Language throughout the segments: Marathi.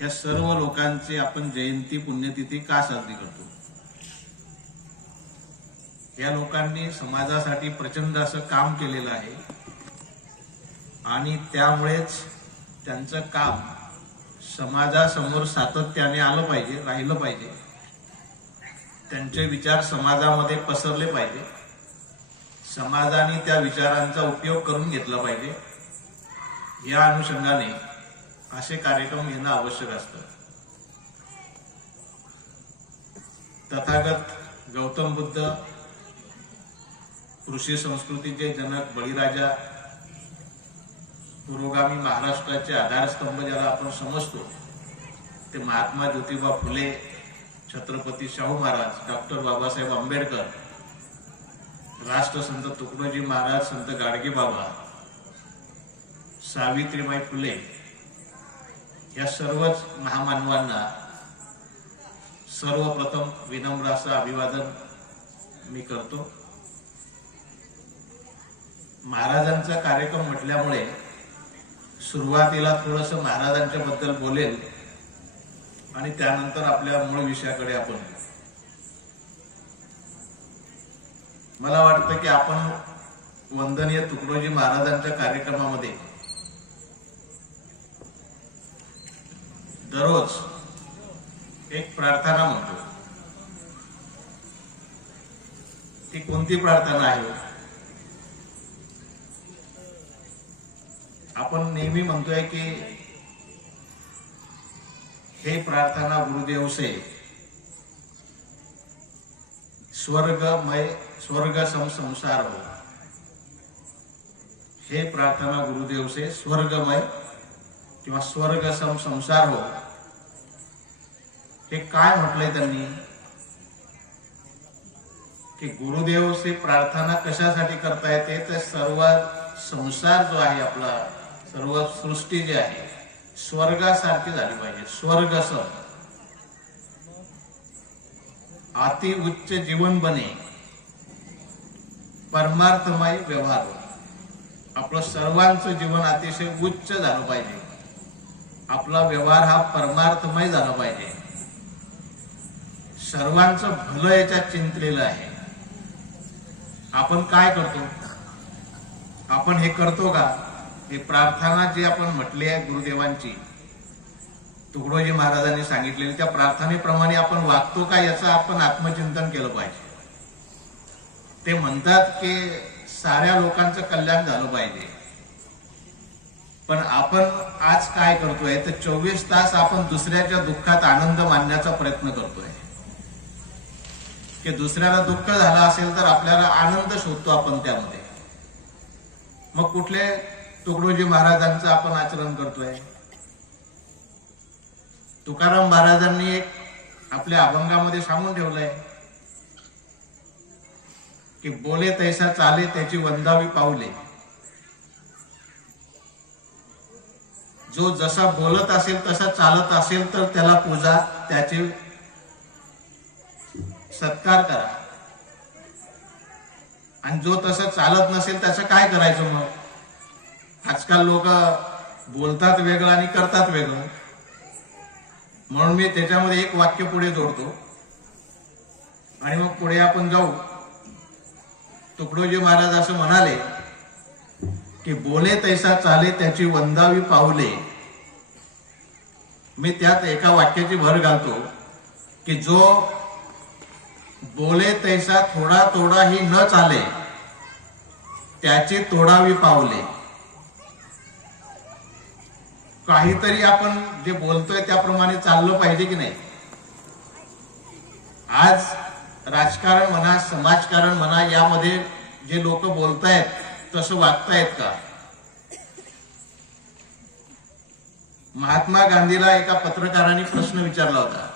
या सर्व लोकांची आपण जयंती पुण्यतिथी का साजरी करतो? या लोकांनी समाजासाठी प्रचंड असं काम केलेलं आहे आणि त्यामुळेच त्यांचं काम समाजासमोर सातत्याने आलं पाहिजे, राहिलं पाहिजे. त्यांचे विचार समाजामध्ये पसरले पाहिजे. समाजाने त्या विचारांचा उपयोग करून घेतला पाहिजे. या अनुषंगाने असे कार्यक्रम घेणं आवश्यक असतं. तथागत गौतम बुद्ध, कृषी संस्कृतीचे जनक बळीराजा, पुरोगामी महाराष्ट्राचे आधारस्तंभ ज्याला आपण समजतो ते महात्मा ज्योतिबा फुले, छत्रपती शाहू महाराज, डॉक्टर बाबासाहेब आंबेडकर, राष्ट्रसंत तुकडोजी महाराज, संत गाडगेबाबा, सावित्रीबाई फुले या सर्वच महामानवांना सर्वप्रथम विनम्र असं अभिवादन मी करतो. महाराजांचा कार्यक्रम म्हटल्यामुळे सुरुवातीला थोडंसं महाराजांच्या बद्दल बोलेल आणि त्यानंतर आपल्या मूळ विषयाकडे आपण. मला वाटतं की आपण वंदनीय तुकडोजी महाराजांच्या कार्यक्रमामध्ये दररोज एक प्रार्थना म्हणतो. ती कोणती प्रार्थना आहे? आपण नेहमी म्हणतोय की हे प्रार्थना गुरुदेव से स्वर्ग सम संसार हो. हे प्रार्थना गुरुदेव से स्वर्गमय किंवा स्वर्ग सम संसार हो. हे काय म्हटलंय त्यांनी की गुरुदेव से प्रार्थना कशासाठी करता येते? तर सर्व संसार जो आहे आपला, सर्व सृष्टी जी आहे स्वर्गासारखी झाली पाहिजे. स्वर्ग सम, अति उच्च जीवन बने, परमार्थमय व्यवहार. आपलं सर्वांचं जीवन अतिशय उच्च झालं पाहिजे. आपला व्यवहार हा परमार्थमय झाला पाहिजे. सर्वांचं भलं याच्यात चिंतलेलं आहे. आपण काय करतो? आपण हे करतो का? हे प्रार्थना जी आपण म्हटली आहे गुरुदेवांची, तुकडोजी महाराजांनी सांगितलेली, त्या प्रार्थनेप्रमाणे आपण वागतो का याचं आपण आत्मचिंतन केलं पाहिजे. ते म्हणतात की साऱ्या लोकांचं कल्याण झालं पाहिजे, पण आपण आज काय करतोय तर 24 तास आपण दुसऱ्याच्या दुःखात आनंद मानण्याचा प्रयत्न करतोय. की दुसऱ्याला दुःख झालं असेल तर आपल्याला आनंद शोधतो आपण त्यामध्ये. मग कुठले तुकडोजी महाराजांचं आपण आचरण करतोय? तुकाराम महाराजांनी एक आपल्या अभंगामध्ये सांगून ठेवलंय की बोले तैसा चाले त्याची वंदावी पाऊले. जो जसा बोलत असेल तसा चालत असेल तर त्याला पूजा, त्याचे सत्कार करा. आणि जो तसं चालत नसेल त्याचं काय करायचं? मग आजकाल लोक बोलतात वेगळं आणि करतात वेगळं. म्हणून मी त्याच्यामध्ये एक वाक्य पुढे जोडतो आणि मग पुढे आपण जाऊ. तुकडोजी महाराज असं म्हणाले की बोले तैसा चाले त्याची वंदावी पाऊले. मी त्यात एका वाक्याची भर घालतो की जो बोले तैसा थोडा थोडाही न चाले त्याची तोडावी पावले. काहीतरी आपण जे बोलतोय त्याप्रमाणे चाललं पाहिजे की नाही? आज राजकारण म्हणा, समाजकारण म्हणा, यामध्ये जे लोक बोलतायत तसं वागतायत का? महात्मा गांधीला एका पत्रकाराने प्रश्न विचारला होता.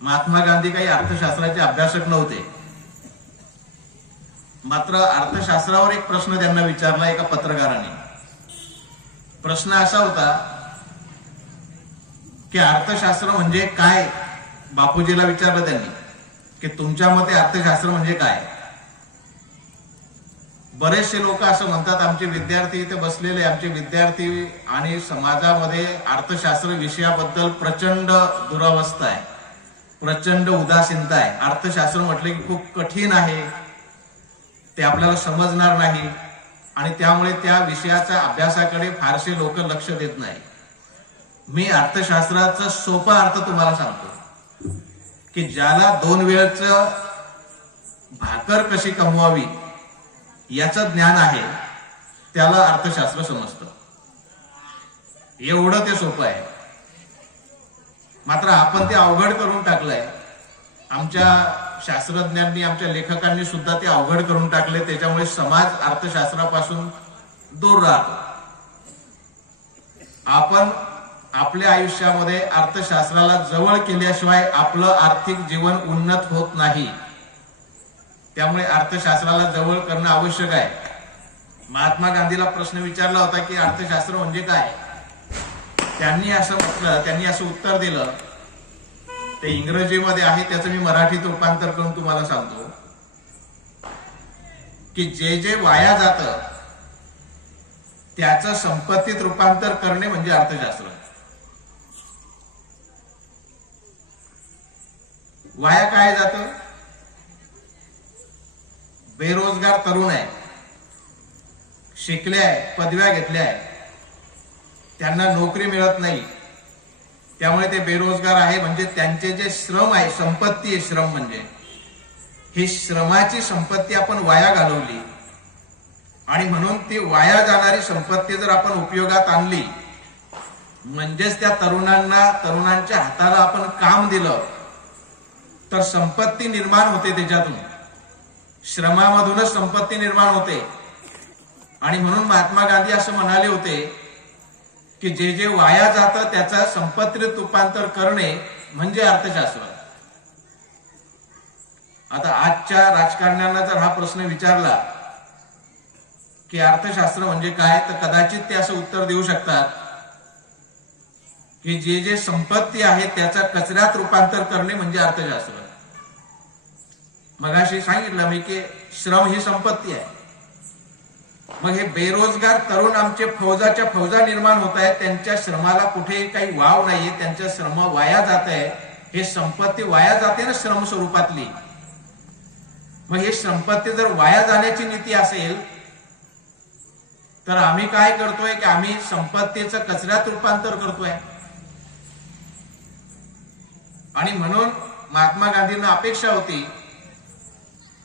महात्मा गांधी काही अर्थशास्त्राचे अभ्यासक नव्हते, मात्र अर्थशास्त्रावर एक प्रश्न त्यांना विचारला एका पत्रकाराने. प्रश्न असा होता की अर्थशास्त्र म्हणजे काय? बापूजीला विचारलं त्यांनी की तुमच्या मते अर्थशास्त्र म्हणजे काय? बरेचसे लोक असं म्हणतात, आमचे विद्यार्थी इथे बसलेले, आमचे विद्यार्थी आणि समाजामध्ये अर्थशास्त्र विषयाबद्दल प्रचंड दुरावस्था आहे, प्रचंड उदासीनता आहे. अर्थशास्त्र म्हटले की खूप कठीण आहे, ते आपल्याला समजणार नाही आणि त्यामुळे त्या विषयाच्या अभ्यासाकडे फारसे लोक लक्ष देत नाही. मी अर्थशास्त्राचा सोपा अर्थ तुम्हाला सांगतो की ज्याला 2 वेळचं भाकर कशी कमवावी याचं ज्ञान आहे त्याला अर्थशास्त्र समजतं. एवढं ते सोपं आहे. मात्र आपण ते अवघड करून टाकलंय. आमच्या शास्त्रज्ञांनी, आमच्या लेखकांनी सुद्धा ते अवघड करून टाकले. त्याच्यामुळे समाज अर्थशास्त्रापासून दूर राहतो. आपण आपल्या आयुष्यामध्ये अर्थशास्त्राला जवळ केल्याशिवाय आपलं आर्थिक जीवन उन्नत होत नाही. त्यामुळे अर्थशास्त्राला जवळ करणं आवश्यक आहे. महात्मा गांधीला प्रश्न विचारला होता की अर्थशास्त्र म्हणजे काय. त्यांनी असं म्हटलं, त्यांनी असं उत्तर दिलं, ते इंग्रजीमध्ये आहे, त्याचं मी मराठीत रूपांतर करून तुम्हाला सांगतो की जे जे वाया जातं त्याचं संपत्तीत रूपांतर करणे म्हणजे अर्थशास्त्र. वाया काय जातं. बेरोजगार तरुण आहे, शिकले आहे, पदव्या घेतल्या आहे, त्यांना नोकरी मिळत नाही, त्यामुळे ते बेरोजगार आहे. म्हणजे त्यांचे जे श्रम आहे, संपत्ती आहे, श्रम म्हणजे ही श्रमाची संपत्ती आपण वाया घालवली आणि म्हणून ती वाया जाणारी संपत्ती जर आपण उपयोगात आणली, म्हणजेच त्या तरुणांच्या हाताला आपण काम दिलं तर संपत्ती निर्माण होते. त्याच्यातून श्रमामधूनच संपत्ती निर्माण होते. आणि म्हणून महात्मा गांधी असं म्हणाले होते की जे जे वाया जातं त्याचा संपत्तीत रूपांतर करणे म्हणजे अर्थशास्त्र. आता आजच्या राजकारण्यांना जर हा प्रश्न विचारला की अर्थशास्त्र म्हणजे काय, तर कदाचित ते असं उत्तर देऊ शकतात की जे जे संपत्ती आहे त्याचा कचऱ्यात रूपांतर करणे म्हणजे अर्थशास्त्र. मगाशी सांगितलं मी की श्रम ही संपत्ती आहे. मग हे बेरोजगार तरुण आमचे फौजाच्या फौजा निर्माण होत आहेत, त्यांच्या श्रमाला कुठे काही वाव नाहीये, त्यांच्या श्रम वाया जात आहे. हे संपत्ती वाया जाते ना श्रम स्वरूपातली. मग हे संपत्ती जर वाया जाण्याची नीती असेल तर आम्ही काय करतोय की आम्ही संपत्तीचं कचऱ्यात रूपांतर करतोय. आणि म्हणून महात्मा गांधींना अपेक्षा होती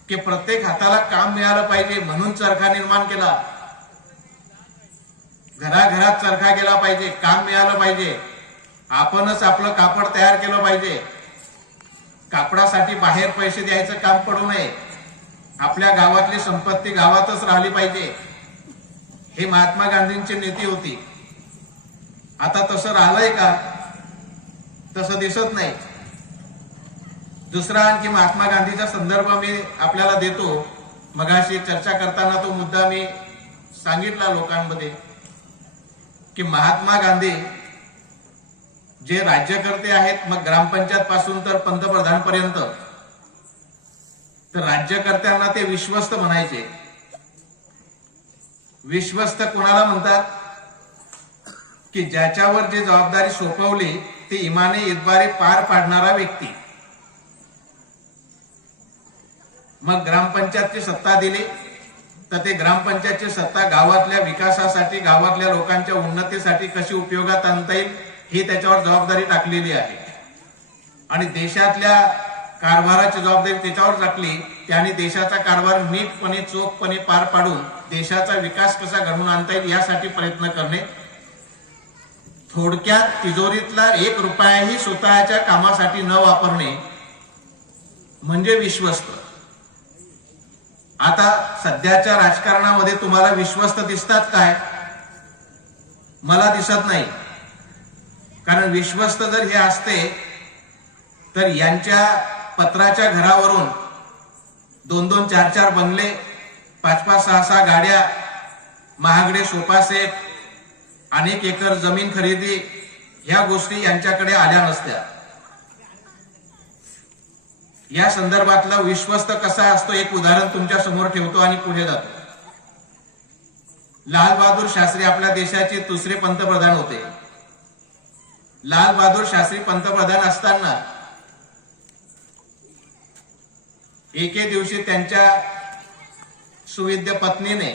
की प्रत्येक हाताला काम मिळालं पाहिजे, म्हणून चरखा निर्माण केला. घराघरात चरखा गेला पाहिजे, काम मिळालं पाहिजे. आपणच आपलं कापड तयार केलं पाहिजे. कापडासाठी बाहेर पैसे द्यायचं काम पडू नये. आपल्या गावातली संपत्ती गावातच राहिली पाहिजे. हे महात्मा गांधींची नीती होती. आता तसं राहिलंय का? तसं दिसत नाही. दुसरा आणखी महात्मा गांधीचा संदर्भ मी आपल्याला देतो. मगाशी चर्चा करताना तो मुद्दा मी सांगितला लोकांमध्ये की महात्मा गांधी जे राज्यकर्ते आहेत, मग ग्रामपंचायत पासून तर पंतप्रधान पर्यंत, तर राज्यकर्त्यांना ते विश्वस्त म्हणायचे. विश्वस्त कोणाला म्हणतात की ज्याच्यावर जी जबाबदारी सोपवली ती इमाने इतबारे पार पाडणारा व्यक्ती. मग ग्रामपंचायतची सत्ता दिली तर ते ग्रामपंचायतची सत्ता गावातल्या विकासासाठी, गावातल्या लोकांच्या उन्नतीसाठी कशी उपयोगात आणता येईल ही त्याच्यावर जबाबदारी टाकलेली आहे. आणि देशातल्या कारभाराची जबाबदारी त्याच्यावर टाकली. त्याने देशाचा कारभार नीटपणे, चोखपणे पार पाडून देशाचा विकास कसा घडवून आणता येईल यासाठी प्रयत्न करणे. थोडक्यात तिजोरीतला 1 रुपयाही स्वतःच्या कामासाठी न वापरणे म्हणजे विश्वस्त. आता सध्याच्या राजकारणामध्ये तुम्हाला विश्वस्त दिसतात काय? मला दिसत नाही. कारण विश्वस्त जर हे असते तर यांच्या पत्राच्या घरावरून 2-2, 4-4 बंगले, 5-5, 6-6 गाड्या, महागडे सोफा सेट, अनेक एकर जमीन खरेदी, ह्या गोष्टी यांच्याकडे आल्या नसत्या. या संदर्भातला विश्वस्त कसा असतो एक उदाहरण तुमच्या समोर ठेवतो आणि पुढे जातो. लाल बहादूर शास्त्री आपल्या देशाचे दुसरे पंतप्रधान होते. लाल बहादूर शास्त्री पंतप्रधान असताना एके दिवशी त्यांच्या सुविद्य पत्नीने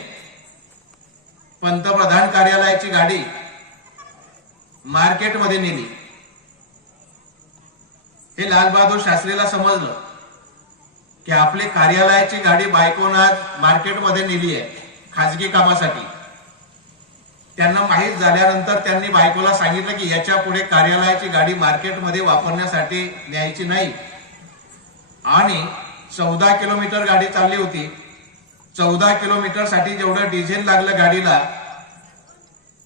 पंतप्रधान कार्यालयाची गाडी मार्केटमध्ये नेली. हे लाल बहादूर शास्त्रीला समजलं की आपली कार्यालयाची गाडी बायकोनं आज मार्केटमध्ये नेली आहे खाजगी कामासाठी. त्यांना माहीत झाल्यानंतर त्यांनी बायकोला सांगितलं की याच्या पुढे कार्यालयाची गाडी मार्केटमध्ये वापरण्यासाठी न्यायची नाही. आणि 14 किलोमीटर गाडी चालली होती. 14 किलोमीटर साठी जेवढं डिझेल लागलं गाडीला,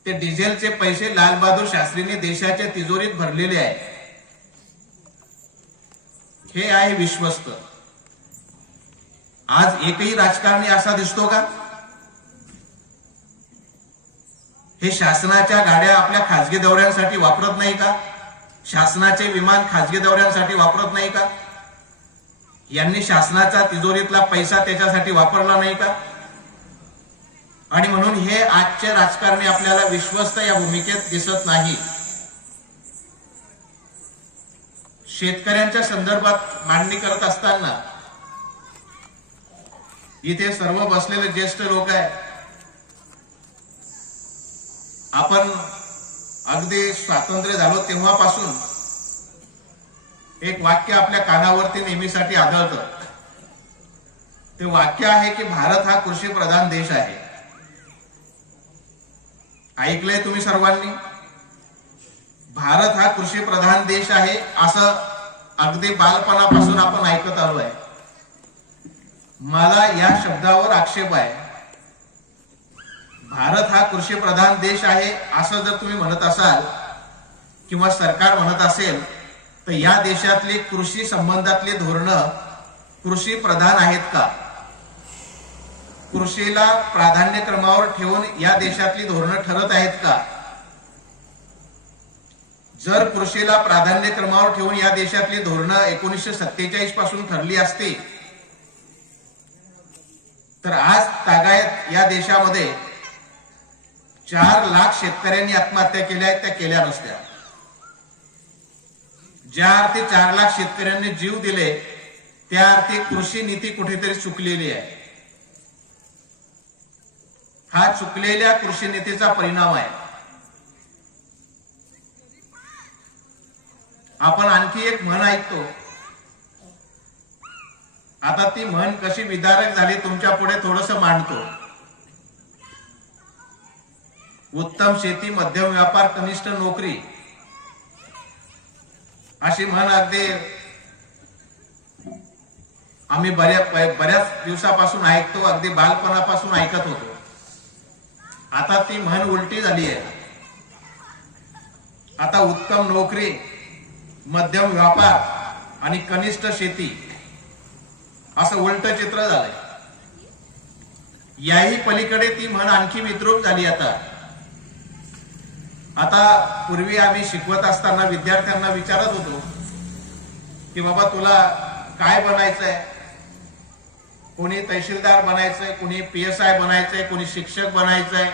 ते डिझेलचे पैसे लाल बहादूर शास्त्रींनी देशाच्या तिजोरीत भरलेले आहे. हे आहे विश्वस्त. आज एकही राजकारणी असा दिसतो का? हे शासनाच्या गाड्या आपल्या खासगी दौऱ्यांसाठी वापरत नाही का? शासनाचे विमान खासगी दौऱ्यांसाठी वापरत नाही का? यांनी शासनाचा तिजोरीतला पैसा त्याच्यासाठी वापरला नाही का? आणि म्हणून हे आजचे राजकारणी आपल्याला विश्वस्त या भूमिकेत दिसत नाही. शेतकऱ्यांच्या संदर्भात मांडणी करत असताना इथे सर्व बसलेले ज्येष्ठ लोक आहे. आपण अगदी स्वातंत्र्य झालो तेव्हापासून एक वाक्य आपल्या कानावरती नेहमीसाठी आढळतं. ते वाक्य आहे की भारत हा कृषी प्रधान देश आहे. ऐकलंय तुम्ही सर्वांनी? भारत हा कृषी प्रधान देश आहे असं अगदी बालपणापासून आपण ऐकत आलो आहे. मला या शब्दावर आक्षेप आहे. भारत हा कृषी प्रधान देश आहे असं जर तुम्ही म्हणत असाल किंवा सरकार म्हणत असेल तर या देशातली कृषी संबंधातली धोरणं कृषी प्रधान आहेत का? कृषीला प्राधान्यक्रमावर ठेवून या देशातली धोरणं ठरत आहेत का? जर कृषीला प्राधान्यक्रमावर ठेवून या देशातली धोरणं 1947 पासून ठरली असती तर आज तागायत या देशामध्ये 4 लाख शेतकऱ्यांनी आत्महत्या केल्या आहेत, त्या केल्या नसत्या. ज्या अर्थी 4 लाख शेतकऱ्यांनी जीव दिले त्या अर्थी कृषी नीती कुठेतरी चुकलेली आहे. हा चुकलेल्या कृषी नीतीचा परिणाम आहे. आपण आणखी एक म्हण ऐकतो. आता ती म्हण कशी विदारक झाली तुमच्या पुढे थोडस मांडतो. उत्तम शेती, मध्यम व्यापार, कनिष्ठ नोकरी अशी म्हण अगदी आम्ही बऱ्याच दिवसापासून ऐकतो, अगदी बालपणापासून ऐकत होतो. आता ती म्हण उलटी झाली आहे. आता उत्तम नोकरी, मध्यम व्यापार आणि कनिष्ठ शेती असं उलट चित्र झालंय. याही पलीकडे ती म्हण आणखी विद्रूप झाली. आता पूर्वी आम्ही शिकवत असताना विद्यार्थ्यांना विचारत होतो की बाबा तुला काय बनायचंय? कोणी तहसीलदार बनायचंय, कोणी PSI बनायचंय, कोणी शिक्षक बनायचंय,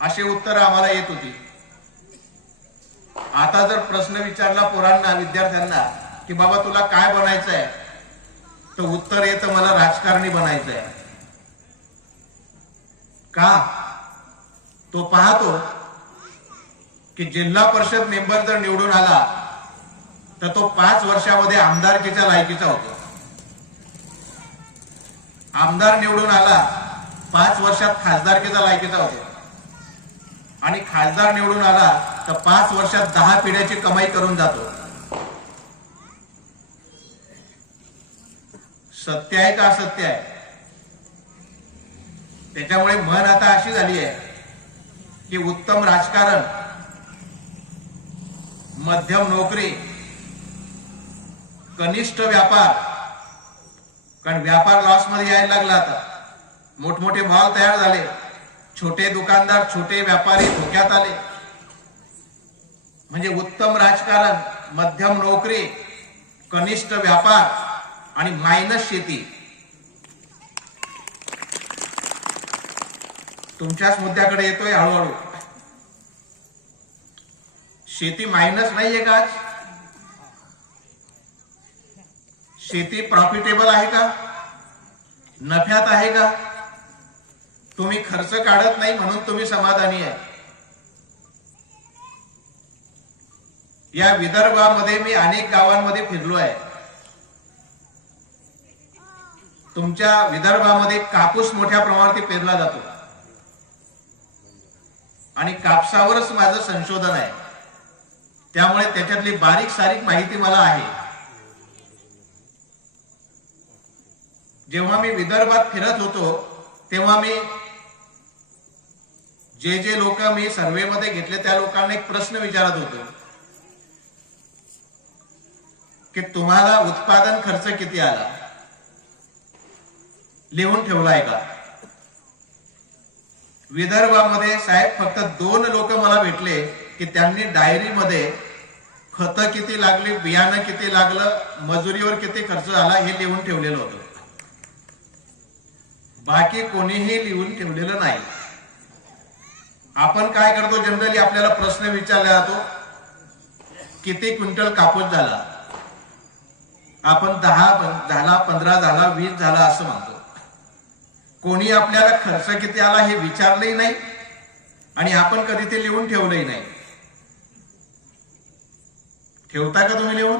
अशी उत्तरं आम्हाला येत होती. आता जर प्रश्न विचारला पोरांना, विद्यार्थ्यांना की बाबा तुला काय बनायचंय, तर उत्तर येतं मला राजकारणी बनायचंय. का? तो पाहतो की जिल्हा परिषद मेंबर जर निवडून आला तर तो 5 वर्षामध्ये आमदारकीच्या लायकीचा होतो. आमदार निवडून आला 5 वर्षात खासदारकीचा लायकीचा होतो. आणि खासदार निवडून आला तर 5 वर्षात 10 पिढ्याची कमाई करून जातो. सत्य आहे का असत्य आहे? त्याच्यामुळे म्हण आता अशी झाली आहे की उत्तम राजकारण, मध्यम नोकरी, कनिष्ठ व्यापार, कारण व्यापार लॉस मध्ये यायला लागला. आता मोठमोठे मॉल तयार झाले, छोटे दुकानदार, छोटे व्यापारी धोक्यात आले. म्हणजे उत्तम राजकारण, मध्यम नोकरी, कनिष्ठ व्यापार आणि मायनस शेती तुमच्याच मुद्द्याकडे येतोय हळूहळू. शेती मायनस नाहीये का आज? शेती प्रॉफिटेबल आहे का? नफ्यात आहे का? तुम्ही खर्च काढत नाही म्हणून तुम्ही समाधानी आहे. या विदर्भामध्ये मी अनेक गावांमध्ये फिरलो आहे. तुमच्या विदर्भामध्ये कापूस मोठ्या प्रमाणात पेरला जातो आणि कापसावरच माझं संशोधन आहे, त्यामुळे त्याच्यातली बारीक सारीक माहिती मला आहे. जेव्हा मी विदर्भात फिरत होतो तेव्हा मी जे लोक मी सर्वेमध्ये घेतले त्या लोकांना एक प्रश्न विचारत होतो की तुम्हाला उत्पादन खर्च किती आला, लिहून ठेवलाय का? विदर्भामध्ये साहेब फक्त 2 लोक मला भेटले की त्यांनी डायरीमध्ये खत किती लागली, बियाणं किती लागलं, मजुरीवर किती खर्च झाला हे लिहून ठेवलेलं होतं. बाकी कोणीही लिहून ठेवलेलं नाही. आपण काय करतो, जनरली आपल्याला प्रश्न विचारला जातो किती क्विंटल कापूस झाला, आपण 10 झाला, 15 झाला, 20 झाला असं म्हणतो. कोणी आपल्याला खर्च किती आला हे विचारलंही नाही आणि आपण कधी ते लिहून ठेवलंही नाही. ठेवता का तुम्ही लिहून?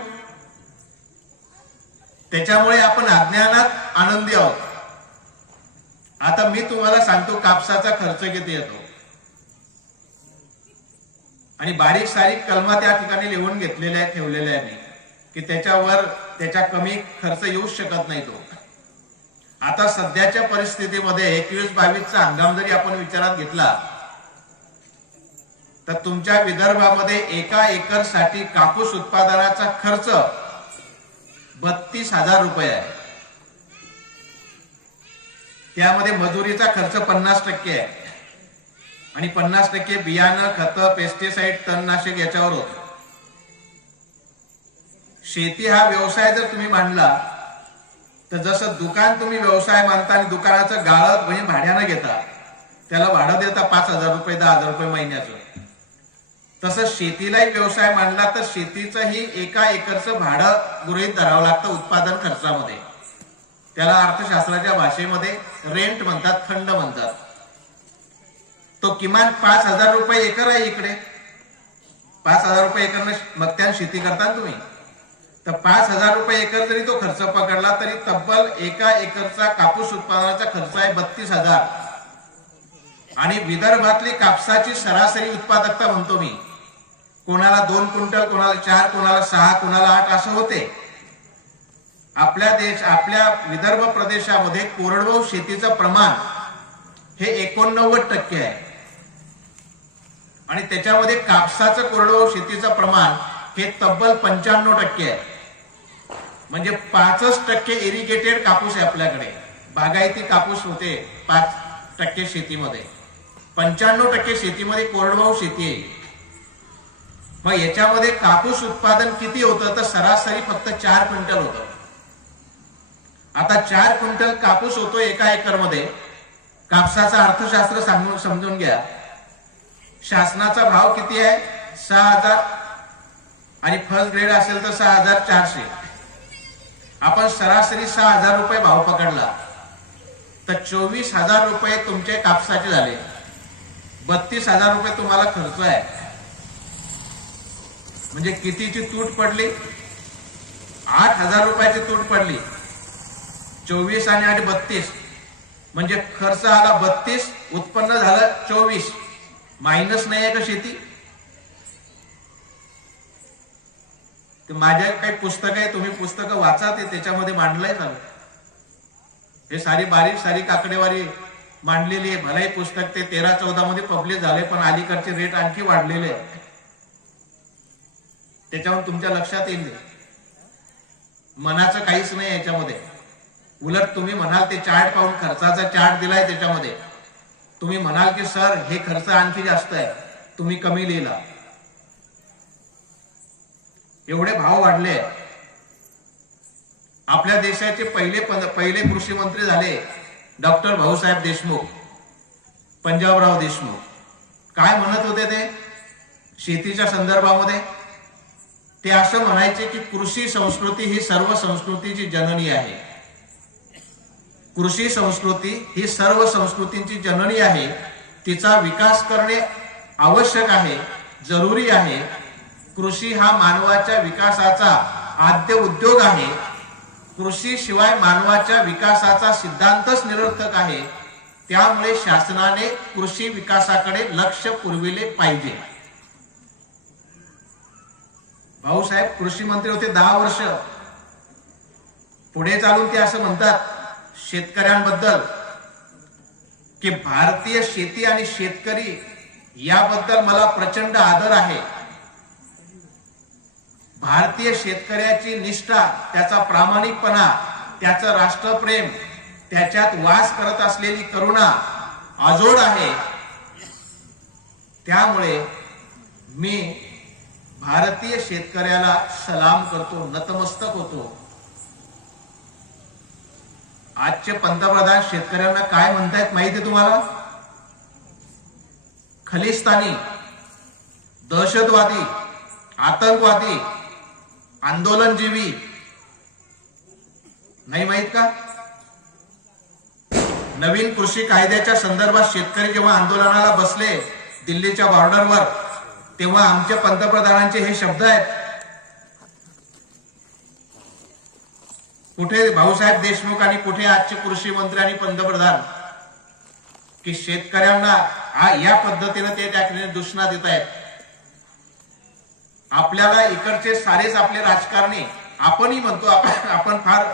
त्याच्यामुळे आपण अज्ञानात आनंदी आहोत. आता मी तुम्हाला सांगतो कापसाचा खर्च किती येतो आणि बारीक सारीक कलमा त्या ठिकाणी लिहून घेतलेल्या आहे, ठेवलेल्या आहे मी, की त्याच्यावर त्याच्या कमी खर्च येऊ शकत नाही तो. आता सध्याच्या परिस्थितीमध्ये 21-22चा हंगाम जरी आपण विचारात घेतला तर तुमच्या विदर्भामध्ये 1 एकर साठी कापूस उत्पादनाचा खर्च 32,000 रुपये आहे. त्यामध्ये मजुरीचा खर्च 50% आहे आणि 50% बियाणं, खत, पेस्टिसाइड, तणनाशक याच्यावर होतं. शेती हा व्यवसाय जर तुम्ही मांडला तर जसं दुकान तुम्ही व्यवसाय मानता आणि दुकानाचं गाळप म्हणजे भाड्यानं घेता, त्याला भाडं देता 5,000 रुपये, 10,000 रुपये महिन्याचं, तसं शेतीलाही व्यवसाय मांडला तर शेतीचंही 1 एकरचं भाडं गृहीत धरावं लागतं उत्पादन खर्चामध्ये. त्याला अर्थशास्त्राच्या भाषेमध्ये रेंट म्हणतात, खंड म्हणतात. तो किमान 5,000 रुपये एकर आहे इकडे. 5,000 रुपये एकरनं मग त्या शेती करता तुम्ही, तर 5,000 रुपये एकर जरी तो खर्च पकडला तरी तब्बल 1 एकरचा कापूस उत्पादनाचा खर्च आहे 32,000. आणि विदर्भातली कापसाची सरासरी उत्पादकता म्हणतो मी, कोणाला 2 क्विंटल, कोणाला 4, कोणाला 6, कोणाला 8 असं होते. आपल्या विदर्भ प्रदेशामध्ये कोरडवाहू शेतीचं प्रमाण हे 89% आहे आणि त्याच्यामध्ये कापसाचं कोरडवाहू शेतीचं प्रमाण हे तब्बल 95% आहे. म्हणजे 5% इरिगेटेड कापूस आहे आपल्याकडे. बागायती कापूस होते 5% शेतीमध्ये, 95% शेतीमध्ये कोरडवाहू शेती आहे. मग याच्यामध्ये कापूस उत्पादन किती होतं तर सरासरी फक्त 4 क्विंटल होतं. आता 4 क्विंटल कापूस होतो 1 एकरमध्ये. कापसाचा अर्थशास्त्र समजून घ्या. शासनाचा भाव किती आहे? 6,000 आणि फर्स्ट ग्रेड असेल तर 6,400. आपण सरासरी 6,000 रुपये भाव पकडला तर 24,000 रुपये तुमचे कापसाचे झाले. 32,000 रुपये तुम्हाला खर्च आहे. म्हणजे कितीची तूट पडली? 8,000 रुपयाची तूट पडली. 24 आणि 8 32, म्हणजे खर्च आला 32, उत्पन्न झालं 24. मायनस नाही आहे का शेती? माझ्या काही पुस्तक आहे, तुम्ही पुस्तकं वाचा, ते त्याच्यामध्ये मांडलंय ना हे सारी बारीक सारीक आकडेवारी मांडलेली आहे. भलाही पुस्तक ते 13-14 मध्ये पब्लिश झाले, पण अलीकडचे रेट आणखी वाढलेले आहे. त्याच्यावर तुमच्या लक्षात येईल. मनाचं काहीच नाही याच्यामध्ये. उलट तुम्ही म्हणाल ते चार्ट पाहून, खर्चाचा चार्ट दिलाय त्याच्यामध्ये, तुम्ही म्हणाल की सर हे खर्च आणखी जास्त आहे, तुम्ही कमी लिहिला. एवढे भाव वाढले. आपल्या देशाचे पहिले कृषी मंत्री झाले डॉक्टर भाऊसाहेब देशमुख. पंजाबराव देशमुख काय म्हणत होते ते शेतीच्या संदर्भामध्ये? ते असं म्हणायचे की कृषी संस्कृती ही सर्व संस्कृतीची जननी आहे. कृषी संस्कृती ही सर्व संस्कृतींची जननी आहे. तिचा विकास करणे आवश्यक आहे, जरुरी आहे. कृषी हा मानवाच्या विकासाचा आद्य उद्योग आहे. कृषी शिवाय मानवाच्या विकासाचा सिद्धांतच निरर्थक आहे. त्यामुळे शासनाने कृषी विकासाकडे लक्ष पुरविले पाहिजे. भाऊसाहेब कृषी मंत्री होते 10 वर्ष. पुढे चालून ते असं म्हणतात शेतकऱ्यांबद्दल की भारतीय शेती आणि शेतकरी याबद्दल मला प्रचंड आदर आहे. भारतीय शेतकऱ्याची निष्ठा, त्याचा प्रामाणिकपणा, त्याचं राष्ट्रप्रेम, त्याच्यात वास करत असलेली करुणा अजोड आहे. त्यामुळे मी भारतीय शेतकऱ्याला सलाम करतो, नतमस्तक होतो. आजचे पंतप्रधान शेतकऱ्यांना काय म्हणतायत माहिती तुम्हाला? खलिस्तानी, दहशतवादी, आतंकवादी, आंदोलनजीवी. नाही माहित का? नवीन कृषी कायद्याच्या संदर्भात शेतकरी जेव्हा आंदोलनाला बसले दिल्लीच्या बॉर्डरवर, तेव्हा आमच्या पंतप्रधानांचे हे शब्द आहेत. कुठे भाऊसाहेब देशमुख आणि कुठे आजचे कृषी मंत्री आणि पंतप्रधान की शेतकऱ्यांना या पद्धतीने ते त्याकडे दूषणा देत आहेत. आपल्याला इकडचे सारेच आपले राजकारणी, आपणही म्हणतो आपण फार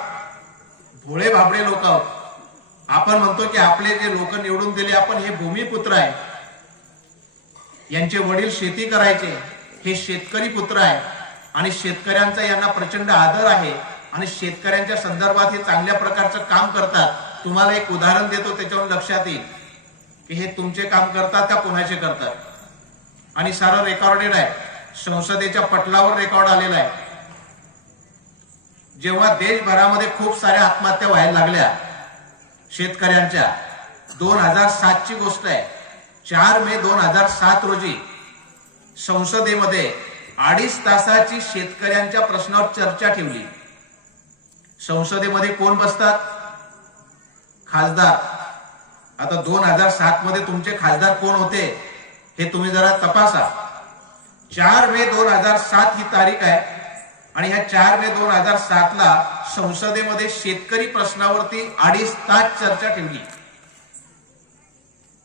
भोळे भाबडे लोक आहोत. आपण म्हणतो की आपले जे लोक निवडून दिले, आपण हे भूमिपुत्र आहे, यांचे वडील शेती करायचे, हे शेतकरी पुत्र आहे आणि शेतकऱ्यांचा यांना प्रचंड आदर आहे आणि शेतकऱ्यांच्या संदर्भात हे चांगल्या प्रकारचं काम करतात. तुम्हाला एक उदाहरण देतो, त्याच्यावर लक्षात येईल की हे तुमचे काम करतात का कोणाचे करतात. आणि सारं रेकॉर्डेड आहे, संसदेच्या पटलावर रेकॉर्ड आलेला आहे. जेव्हा देशभरामध्ये खूप साऱ्या आत्महत्या व्हायला लागल्या शेतकऱ्यांच्या, 2007 ची गोष्ट आहे. 4 मे 2007 रोजी संसदेमध्ये 2.5 तासाची शेतकऱ्यांच्या प्रश्नावर चर्चा ठेवली. संसदेमध्ये कोण बसतात? खासदार. आता 2007 मध्ये तुमचे खासदार कोण होते हे तुम्ही जरा तपासा. 4 मे 2007 ही तारीख आहे आणि ह्या 4 मे 2007 ला संसदेमध्ये शेतकरी प्रश्नावरती 2.5 तास चर्चा ठेवली.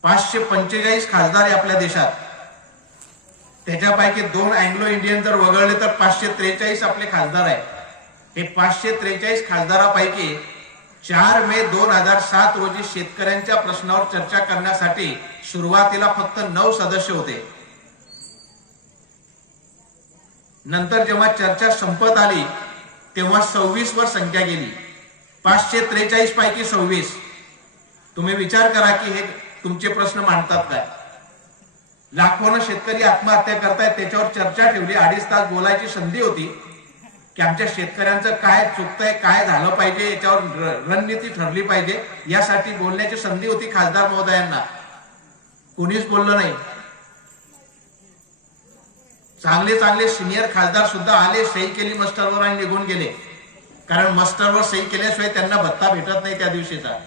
545 खासदार आहे आपल्या देशात. त्याच्यापैकी 2 अँग्लो इंडियन जर वगळले तर 543 आपले खासदार आहेत. हे 543 खासदारापैकी 4 मे 2007 रोजी शेतकऱ्यांच्या प्रश्नावर चर्चा करण्यासाठी सुरुवातीला फक्त 9 सदस्य होते. नंतर जेव्हा चर्चा संपत आली तेव्हा 26 वर संख्या गेली. 543 पैकी 26. तुम्ही विचार करा की हे तुमचे प्रश्न मांडतात काय? लाखोनं शेतकरी आत्महत्या करतायत, त्याच्यावर चर्चा ठेवली. 2.5 तास बोलायची संधी होती की आमच्या शेतकऱ्यांचं काय चुकतंय, काय झालं पाहिजे, याच्यावर रणनीती ठरली पाहिजे, यासाठी बोलण्याची संधी होती खासदार महोदयांना. कोणीच बोललं नाही. चांगले चांगले सिनियर खासदार सुद्धा आले, सही केली मस्टरवर आणि निघून गेले. कारण मस्टरवर सही केल्याशिवाय त्यांना भत्ता भेटत नाही त्या दिवशीचा.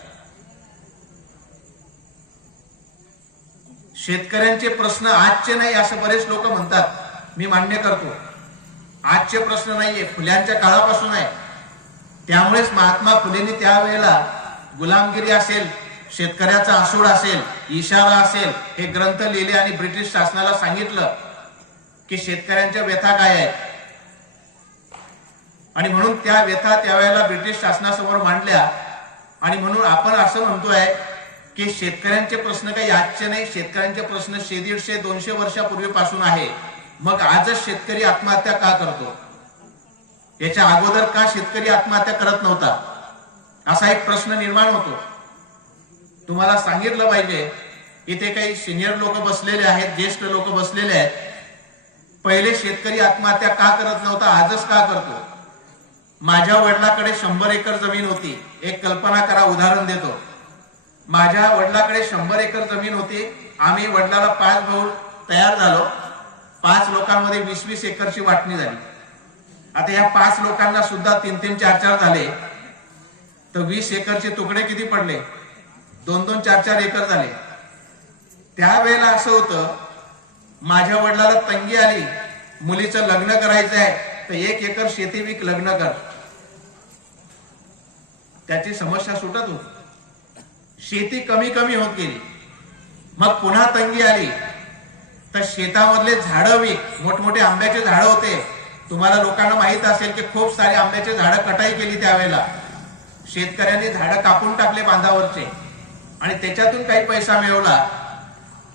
शेतकऱ्यांचे प्रश्न आजचे नाही असं बरेच लोक म्हणतात. मी मान्य करतो, आजचे प्रश्न नाहीये, फुल्यांच्या काळापासून आहे. त्यामुळेच महात्मा फुलेंनी त्यावेळेला गुलामगिरी असेल, शेतकऱ्याचा आसूड असेल, इशारा असेल, हे ग्रंथ लिहिले आणि ब्रिटिश शासनाला सांगितलं की शेतकऱ्यांच्या व्यथा काय आहेत. आणि म्हणून त्या व्यथा त्यावेळेला ब्रिटिश शासनासमोर मांडल्या. आणि म्हणून आपण असं म्हणतोय की शेतकऱ्यांचे प्रश्न काही आजचे नाही, शेतकऱ्यांचे प्रश्न 150-200 वर्षापूर्वीपासून आहे. मग आजच शेतकरी आत्महत्या का करतो? याच्या अगोदर का शेतकरी आत्महत्या करत नव्हता? असा एक प्रश्न निर्माण होतो. तुम्हाला सांगितलं पाहिजे, इथे काही सिनियर लोक बसलेले आहेत, ज्येष्ठ लोक बसलेले आहेत. पहिले शेतकरी आत्महत्या का करत नव्हता, आजच का करतो? माझ्या वडिलांकडे 100 एकर जमीन होती. एक कल्पना करा, उदाहरण देतो. माझ्या वडिलाकडे 100 एकर जमीन होती. आम्ही वडिलाला 5 भाऊ तयार झालो. 5 लोकांमध्ये 20-20 एकरची वाटणी झाली. आता या 5 लोकांना सुद्धा 3-3, 4-4 झाले तर 20 एकरचे तुकडे किती पडले? 2-2, 4-4 एकर झाले. त्यावेळेला असं होतं, माझ्या वडिलाला तंगी आली, मुलीचं लग्न करायचं आहे तर 1 एकर शेती विक, लग्न कर. त्याची समस्या सुटत होती. शेती कमी कमी होत गेली. मग पुन्हा तंगी आली तर शेतामधले झाडं विक. मोठमोठे आंब्याचे झाडं होते. तुम्हाला लोकांना माहित असेल की खूप सारे आंब्याचे झाडं कटाई केली त्यावेळेला. शेतकऱ्यांनी झाडं कापून टाकले बांधावरचे आणि त्याच्यातून काही पैसा मिळवला.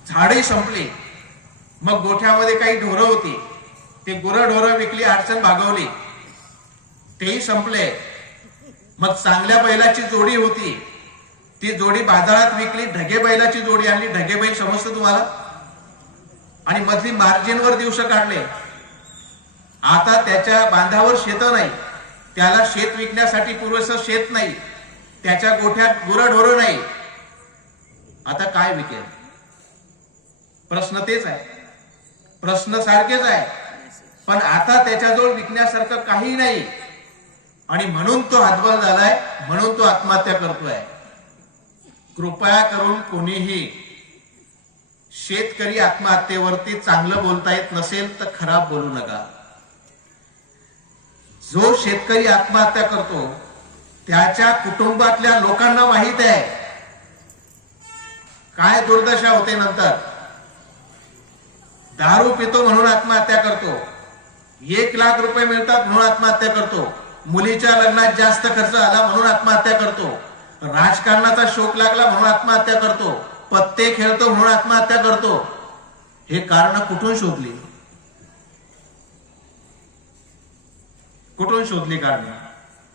झाडही संपली. मग गोठ्यामध्ये काही ढोरं होती, ते गुरं विकली, अडचण भागवली, तेही संपले. मग चांगल्या बैलाची जोडी होती, ती जोडी बाजारात विकली, ढगे बैलाची जोडी आणली. ढगे बैल समजतं तुम्हाला? आणि मधली मार्जिनवर दिवस काढले. आता त्याच्या बांधावर शेत नाही, त्याला शेत विकण्यासाठी पुरेसं शेत नाही, त्याच्या गोठ्यात गुरंढोरं नाही. आता काय विकेल? प्रश्न तेच आहे, प्रश्न सारखेच आहे. पण आता त्याच्याजवळ विकण्यासारखं काही नाही आणि म्हणून तो हतबल झालाय, म्हणून तो आत्महत्या करतोय. कृपया करून कोणीही शेतकरी आत्महत्येवरती चांगलं बोलता येत नसेल तर खराब बोलू नका. जो शेतकरी आत्महत्या करतो त्याच्या कुटुंबातल्या लोकांना माहित आहे काय दुर्दशा होते. नंतर दारू पितो म्हणून आत्महत्या करतो, 1 लाख रुपये मिळतात म्हणून आत्महत्या करतो, मुलीच्या लग्नात जास्त खर्च आला म्हणून आत्महत्या करतो, राजकारणाचा शोक लागला म्हणून आत्महत्या करतो, पत्ते खेळतो म्हणून आत्महत्या करतो. हे कारण कुठून शोधली? कुठून शोधली कारण?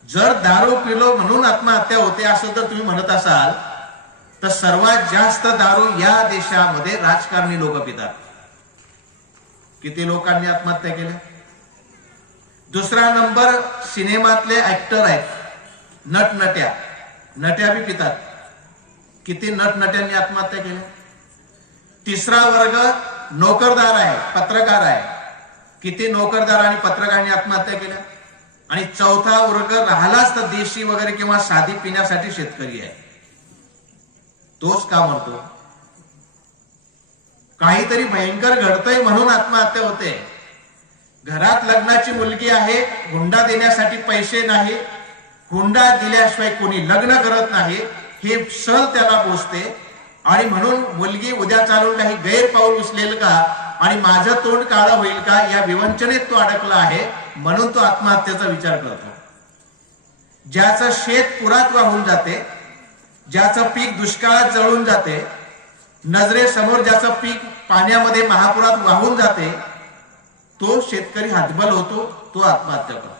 जर दारू पिलो म्हणून आत्महत्या होते असं जर तुम्ही म्हणत असाल तर सर्वात जास्त दारू या देशामध्ये राजकारणी लोक पितात. किती लोकांनी आत्महत्या केल्या? दुसरा नंबर सिनेमातले ऍक्टर आहेत, नटनट्या, नट्या बी पितात. किती नटनट्यांनी आत्महत्या केल्या? तिसरा वर्ग नोकरदार आहे, पत्रकार आहे. किती नोकरदार आणि पत्रकारांनी आत्महत्या केल्या? आणि चौथा वर्ग राहिलाच तर देशी वगैरे किंवा साधी पिण्यासाठी शेतकरी आहे. तोच का म्हणतो? काहीतरी भयंकर घडतंय म्हणून आत्महत्या होते. घरात लग्नाची मुलगी आहे, हुंडा देण्यासाठी पैसे नाही, हुंडा दिल्याशिवाय कोणी लग्न करत नाही, हे सल त्याला पोचते. आणि म्हणून मुलगी उद्या चालून काही गैरपाऊल उचलेल का आणि माझं तोंड काळं होईल का या विवंचनेत तो अडकला आहे, म्हणून तो आत्महत्येचा विचार करतो. ज्याचं शेत पुरात वाहून जाते, ज्याचं पीक दुष्काळात जळून जाते, नजरेसमोर ज्याचं पीक पाण्यामध्ये महापुरात वाहून जाते, तो शेतकरी हतबल होतो, तो आत्महत्या करतो.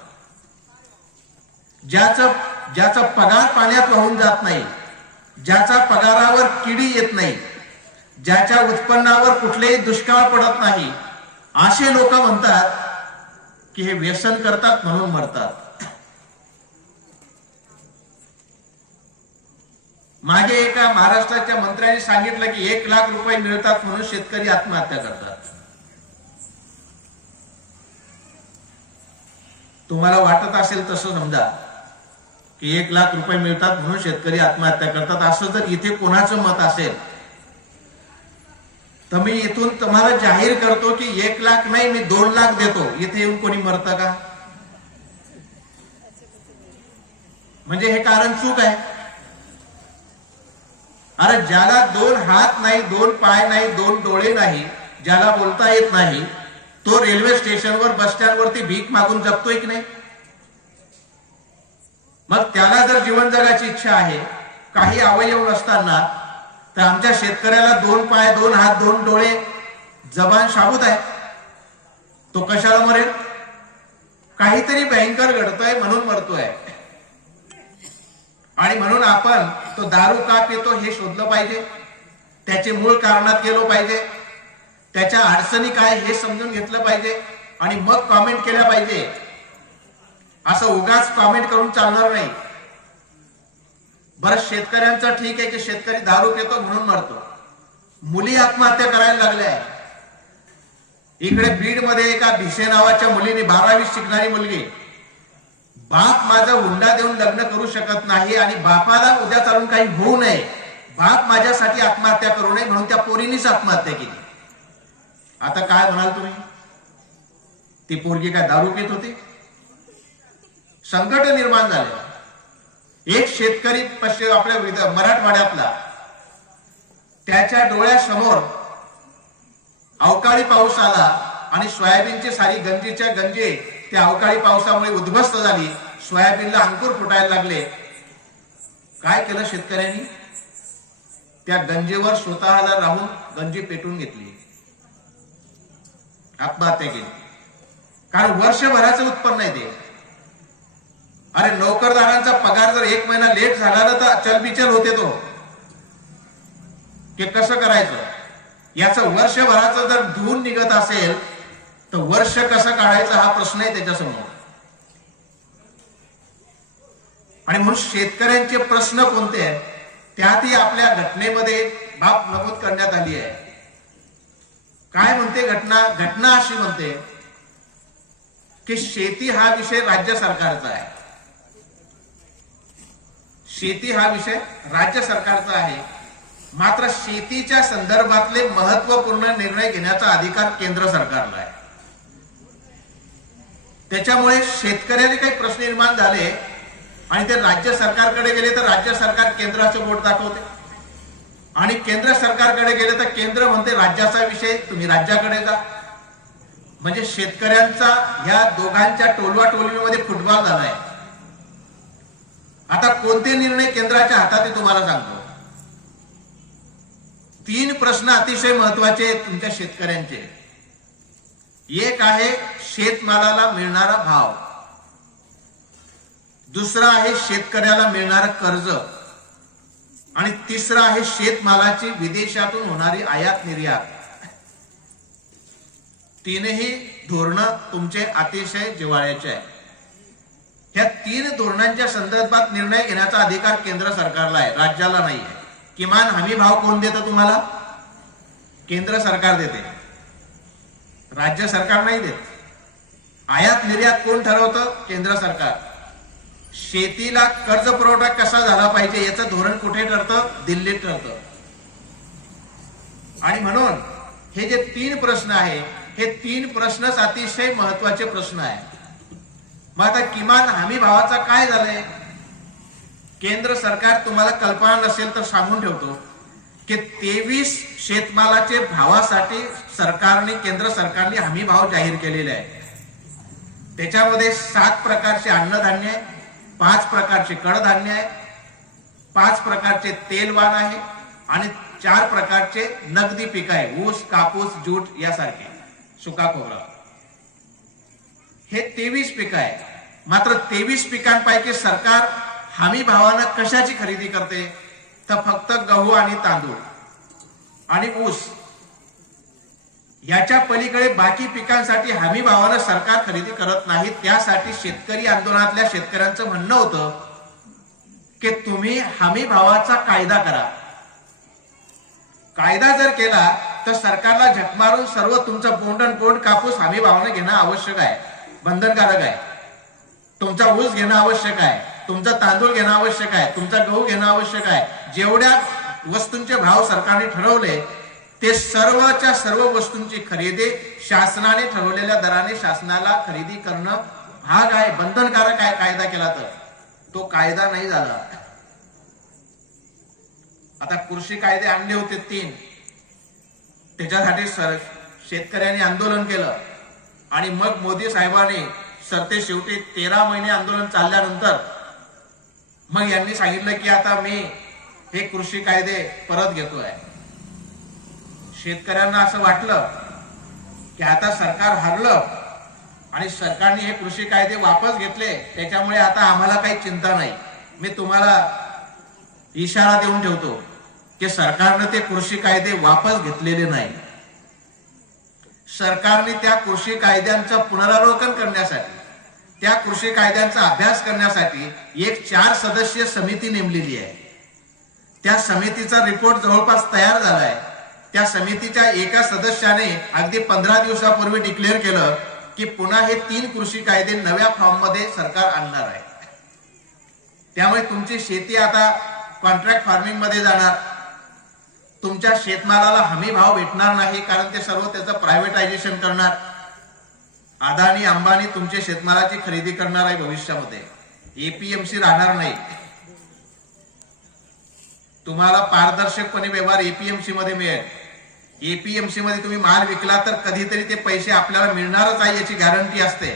ज्याचा पगार पाण्यात वाहून जात नाही, ज्याचा पगारावर किडी येत नाही, ज्याच्या उत्पन्नावर कुठलेही दुष्काळ पडत नाही, असे लोक म्हणतात की हे व्यसन करतात म्हणून मरतात. मागे एका महाराष्ट्राच्या मंत्र्यांनी सांगितलं की 1 लाख रुपये मिळतात म्हणून शेतकरी आत्महत्या करतात. तुम्हाला वाटत असेल तसं समजा की 1 लाख रुपये मिळतात म्हणून शेतकरी आत्महत्या करतात, असं जर इथे कोणाचं मत असेल तर मी इथून तुम्हाला जाहीर करतो की 1 लाख नाही, मी 2 लाख देतो. इथे येऊन कोणी मरतं का? म्हणजे हे कारण चूक आहे. अरे ज्याला 2 हात नाही, 2 पाय नाही, 2 डोळे नाही, ज्याला बोलता येत नाही, तो रेल्वे स्टेशनवर, बस स्टँडवरती भीक मागून जगतोय की नाही? मग त्याला जर जीवन जगायची इच्छा आहे, काही अवयव नसताना, तर आमच्या शेतकऱ्याला 2 पाय, 2 हात, 2 डोळे, जबान शाबूत आहे, तो कशाला मरेल? काहीतरी भयंकर घडतोय म्हणून मरतोय. आणि म्हणून आपण तो दारू का पितो हे शोधलं पाहिजे, त्याचे मूळ कारणात गेलो पाहिजे, त्याच्या अडचणी काय हे समजून घेतलं पाहिजे आणि मग कॉमेंट केल्या पाहिजे. असं उगाच कॉमेंट करून चालणार नाही. बरं, शेतकऱ्यांचं ठीक आहे की शेतकरी दारू पितो म्हणून मरतो. मुली आत्महत्या करायला लागल्या आहे. इकडे बीड मध्ये एका भिसे नावाच्या मुलीने 12वी शिकणारी मुलगी, बाप माझा हुंडा देऊन लग्न करू शकत नाही आणि बापाला उद्या चालून काही होऊ नये, बाप माझ्यासाठी आत्महत्या करू नये म्हणून त्या पोरीनीच आत्महत्या केली. आता काय म्हणाल तुम्ही? ती पोरगी काय दारू पित होती? संकट निर्माण झाले. एक शेतकरी आपल्या मराठवाड्यातला, त्याच्या डोळ्यासमोर अवकाळी पाऊस आला आणि सोयाबीनची सारी गंजीच्या गंजी त्या अवकाळी पावसामुळे उद्ध्वस्त झाली. सोयाबीनला अंकुर फुटायला लागले. काय केलं शेतकऱ्यांनी? त्या गंजीवर स्वतःला राहून गंजी पेटून घेतली, आत्महत्या केली. कारण वर्षभराचं उत्पन्न आहे ते. अरे, नोकरदारांचा पगार जर 1 महिना लेट झाला ना तर चलबिचल होते तो, की कसं करायचं. याचं वर्षभराचं जर धुवून निघत असेल तर वर्ष कसं काढायचं हा प्रश्न आहे त्याच्यासमोर. आणि म्हणून शेतकऱ्यांचे प्रश्न कोणते आहेत त्यातही आपल्या घटनेमध्ये बाब नमूद करण्यात आली आहे. काय म्हणते घटना अशी म्हणते की शेती हा विषय राज्य सरकारचा आहे. शेती हा विषय राज्य सरकारचा आहे, मात्र शेतीच्या संदर्भातले महत्वपूर्ण निर्णय घेण्याचा अधिकार केंद्र सरकारला आहे. त्याच्यामुळे शेतकऱ्याने काही प्रश्न निर्माण झाले आणि ते राज्य सरकारकडे गेले तर राज्य सरकार केंद्राचं बोट दाखवते, आणि केंद्र सरकारकडे गेले तर केंद्र म्हणते राज्याचा विषय तुम्ही राज्याकडे जा. म्हणजे शेतकऱ्यांचा ह्या दोघांच्या टोलवाटोलवीमध्ये फुटबॉल झालाय. आता कोणते निर्णय केंद्राच्या हातात आहे तुम्हाला सांगतो. 3 प्रश्न अतिशय महत्वाचे आहेत तुमच्या शेतकऱ्यांचे. एक आहे शेतमालाला मिळणारा भाव, दुसरा आहे शेतकऱ्याला मिळणारा कर्ज, आणि तिसरा आहे शेतमालाची विदेशातून होणारी आयात निर्यात. तीनही धोरणं तुमचे अतिशय जिव्हाळ्याचे आहे. ह्या 3 धोरणांच्या संदर्भात निर्णय घेण्याचा अधिकार केंद्र सरकारला आहे, राज्याला नाही आहे. किमान हमी भाव कोण देतं तुम्हाला? केंद्र सरकार देते, राज्य सरकार नाही देत. आयात निर्यात कोण ठरवतं? केंद्र सरकार. शेतीला कर्ज पुरवठा कसा झाला पाहिजे याचं धोरण कुठे ठरतं? दिल्लीत ठरतं. आणि म्हणून हे जे 3 प्रश्न आहे, हे 3 प्रश्नच अतिशय महत्वाचे प्रश्न आहे. मग आता किमान हमी भावाचा काय झालंय? केंद्र सरकार, तुम्हाला कल्पना नसेल तर सांगून ठेवतो की 23 शेतमालाचे भावासाठी केंद्र सरकारने हमी भाव जाहीर केलेले आहे. त्याच्यामध्ये 7 प्रकारचे अन्नधान्य आहे, 5 प्रकारचे कडधान्य आहे, 5 प्रकारचे तेलवान आहे आणि 4 प्रकारचे नगदी पीक आहे, ऊस, कापूस, जूट यासारखे, सुका खोबरा. हे 23 पिकं आहे. मात्र 23 पिकांपैकी सरकार हमी भावानं कशाची खरेदी करते? तर फक्त गहू आणि तांदूळ आणि ऊस. याच्या पलीकडे बाकी पिकांसाठी हमी भावानं सरकार खरेदी करत नाही. त्यासाठी शेतकरी आंदोलनातल्या शेतकऱ्यांचं म्हणणं होतं की तुम्ही हमी भावाचा कायदा करा. कायदा जर केला तर सरकारला झक मारून सर्व तुमचं बोंड कापूस हमी भावानं घेणं आवश्यक आहे, बंधनकारक आहे. तुमचा ऊस घेणं आवश्यक आहे, तुमचा तांदूळ घेणं आवश्यक आहे, तुमचा गहू घेणं आवश्यक आहे. जेवढ्या वस्तूंचे भाव सरकारने ठरवले ते सर्वच्या सर्व वस्तूंची खरेदी शासनाने ठरवलेल्या दराने शासनाला खरेदी करणं भाग आहे, बंधनकारक आहे. कायदा केला तर तो कायदा नाही झाला. आता कृषी कायदे आणले होते 3, त्याच्यासाठी शेतकऱ्यांनी आंदोलन केलं आणि मग मोदी साहेबांनी सरते शेवटी 13 महिने आंदोलन चालल्यानंतर मग यांनी सांगितलं की आता मी हे कृषी कायदे परत घेतोय. शेतकऱ्यांना असं वाटलं की आता सरकार हरलं आणि सरकारने हे कृषी कायदे वापस घेतले, त्याच्यामुळे आता आम्हाला काही चिंता नाही. मी तुम्हाला इशारा देऊन ठेवतो की सरकारने ते कृषी कायदे वापस घेतलेले नाही. सरकारने त्या कृषी कायद्यांचं पुनरावलोकन करण्यासाठी, त्या कृषी कायद्यांचा अभ्यास करण्यासाठी एक 4 सदस्यीय समिती नेमलेली आहे. त्या समितीचा रिपोर्ट जवळपास तयार झालाय. त्या समितीच्या एका सदस्याने अगदी 15 दिवसापूर्वी डिक्लेअर केलं की पुन्हा हे 3 कृषी कायदे नव्या फॉर्ममध्ये सरकार आणणार आहे. त्यामुळे तुमची शेती आता कॉन्ट्रॅक्ट फार्मिंग मध्ये जाणार. तुमच्या शेतमालाला हमी भाव भेटणार नाही, कारण ते सर्व त्याचं प्रायव्हेटायझेशन करणार. अदानी अंबानी तुमच्या शेतमालाची खरेदी करणार आहे भविष्यामध्ये. एपीएमसी राहणार नाही. तुम्हाला पारदर्शकपणे व्यवहार एपीएमसी मध्ये मिळेल. एपीएमसी मध्ये तुम्ही माल विकला तर कधीतरी ते पैसे आपल्याला मिळणारच आहे याची गॅरंटी असते.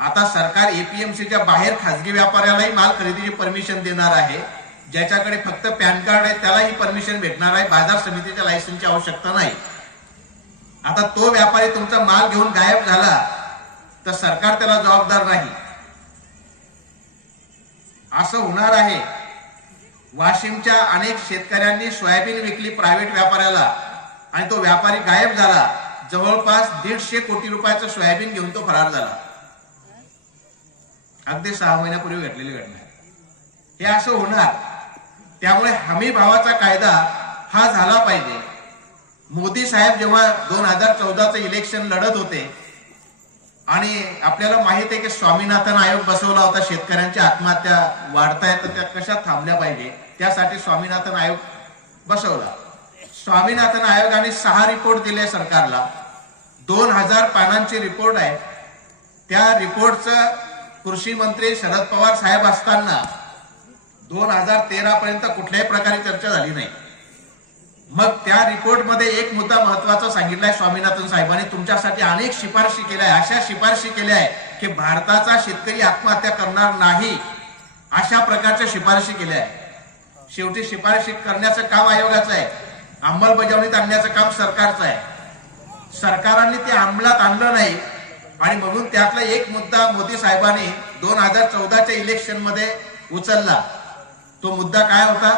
आता सरकार एपीएमसीच्या बाहेर खासगी व्यापाऱ्यालाही माल खरेदीची परमिशन देणार आहे. ज्याच्याकडे फक्त पॅन कार्ड आहे त्याला ही परमिशन भेटणार आहे. बाजार समितीच्या लायसन्सची आवश्यकता नाही. आता तो व्यापारी तुमचा माल घेऊन गायब झाला तर सरकार त्याला जबाबदार नाही. असं होणार आहे. वाशिमच्या अनेक शेतकऱ्यांनी सोयाबीन विकली प्रायव्हेट व्यापाऱ्याला आणि तो व्यापारी गायब झाला. जवळपास 150 कोटी रुपयाचं सोयाबीन घेऊन तो फरार झाला. अगदी 6 महिन्यापूर्वी घडलेली घटना आहे. हे असं होणार. त्यामुळे हमी भावाचा कायदा हा झाला पाहिजे. मोदी साहेब जेव्हा 2014चं इलेक्शन लढत होते आणि आपल्याला माहित आहे की स्वामीनाथन आयोग बसवला होता. शेतकऱ्यांच्या आत्महत्या वाढतायत तर त्या कशा थांबल्या पाहिजे त्यासाठी स्वामीनाथन आयोग बसवला. स्वामीनाथन आयोगाने 6 रिपोर्ट दिले सरकारला. 2000 पानांची रिपोर्ट आहे. त्या रिपोर्टचं कृषी मंत्री शरद पवार साहेब असताना 2013 पर्यंत कुठल्याही प्रकारे चर्चा झाली नाही. मग त्या रिपोर्ट मध्ये एक मुद्दा महत्वाचा सांगितलाय स्वामीनाथन साहेबांनी. तुमच्यासाठी अनेक शिफारशी केल्या आहे. अशा शिफारशी केल्या आहे की भारताचा शेतकरी आत्महत्या करणार नाही अशा प्रकारच्या शिफारशी केल्या आहे. शेवटी शिफारशी करण्याचं काम आयोगाचं आहे. अंमलबजावणीत आणण्याचं काम सरकारचं आहे. सरकारांनी ते अंमलात आणलं नाही आणि म्हणून त्यातला एक मुद्दा मोदी साहेबांनी 2014च्या इलेक्शन मध्ये उचलला. तो मुद्दा काय होता?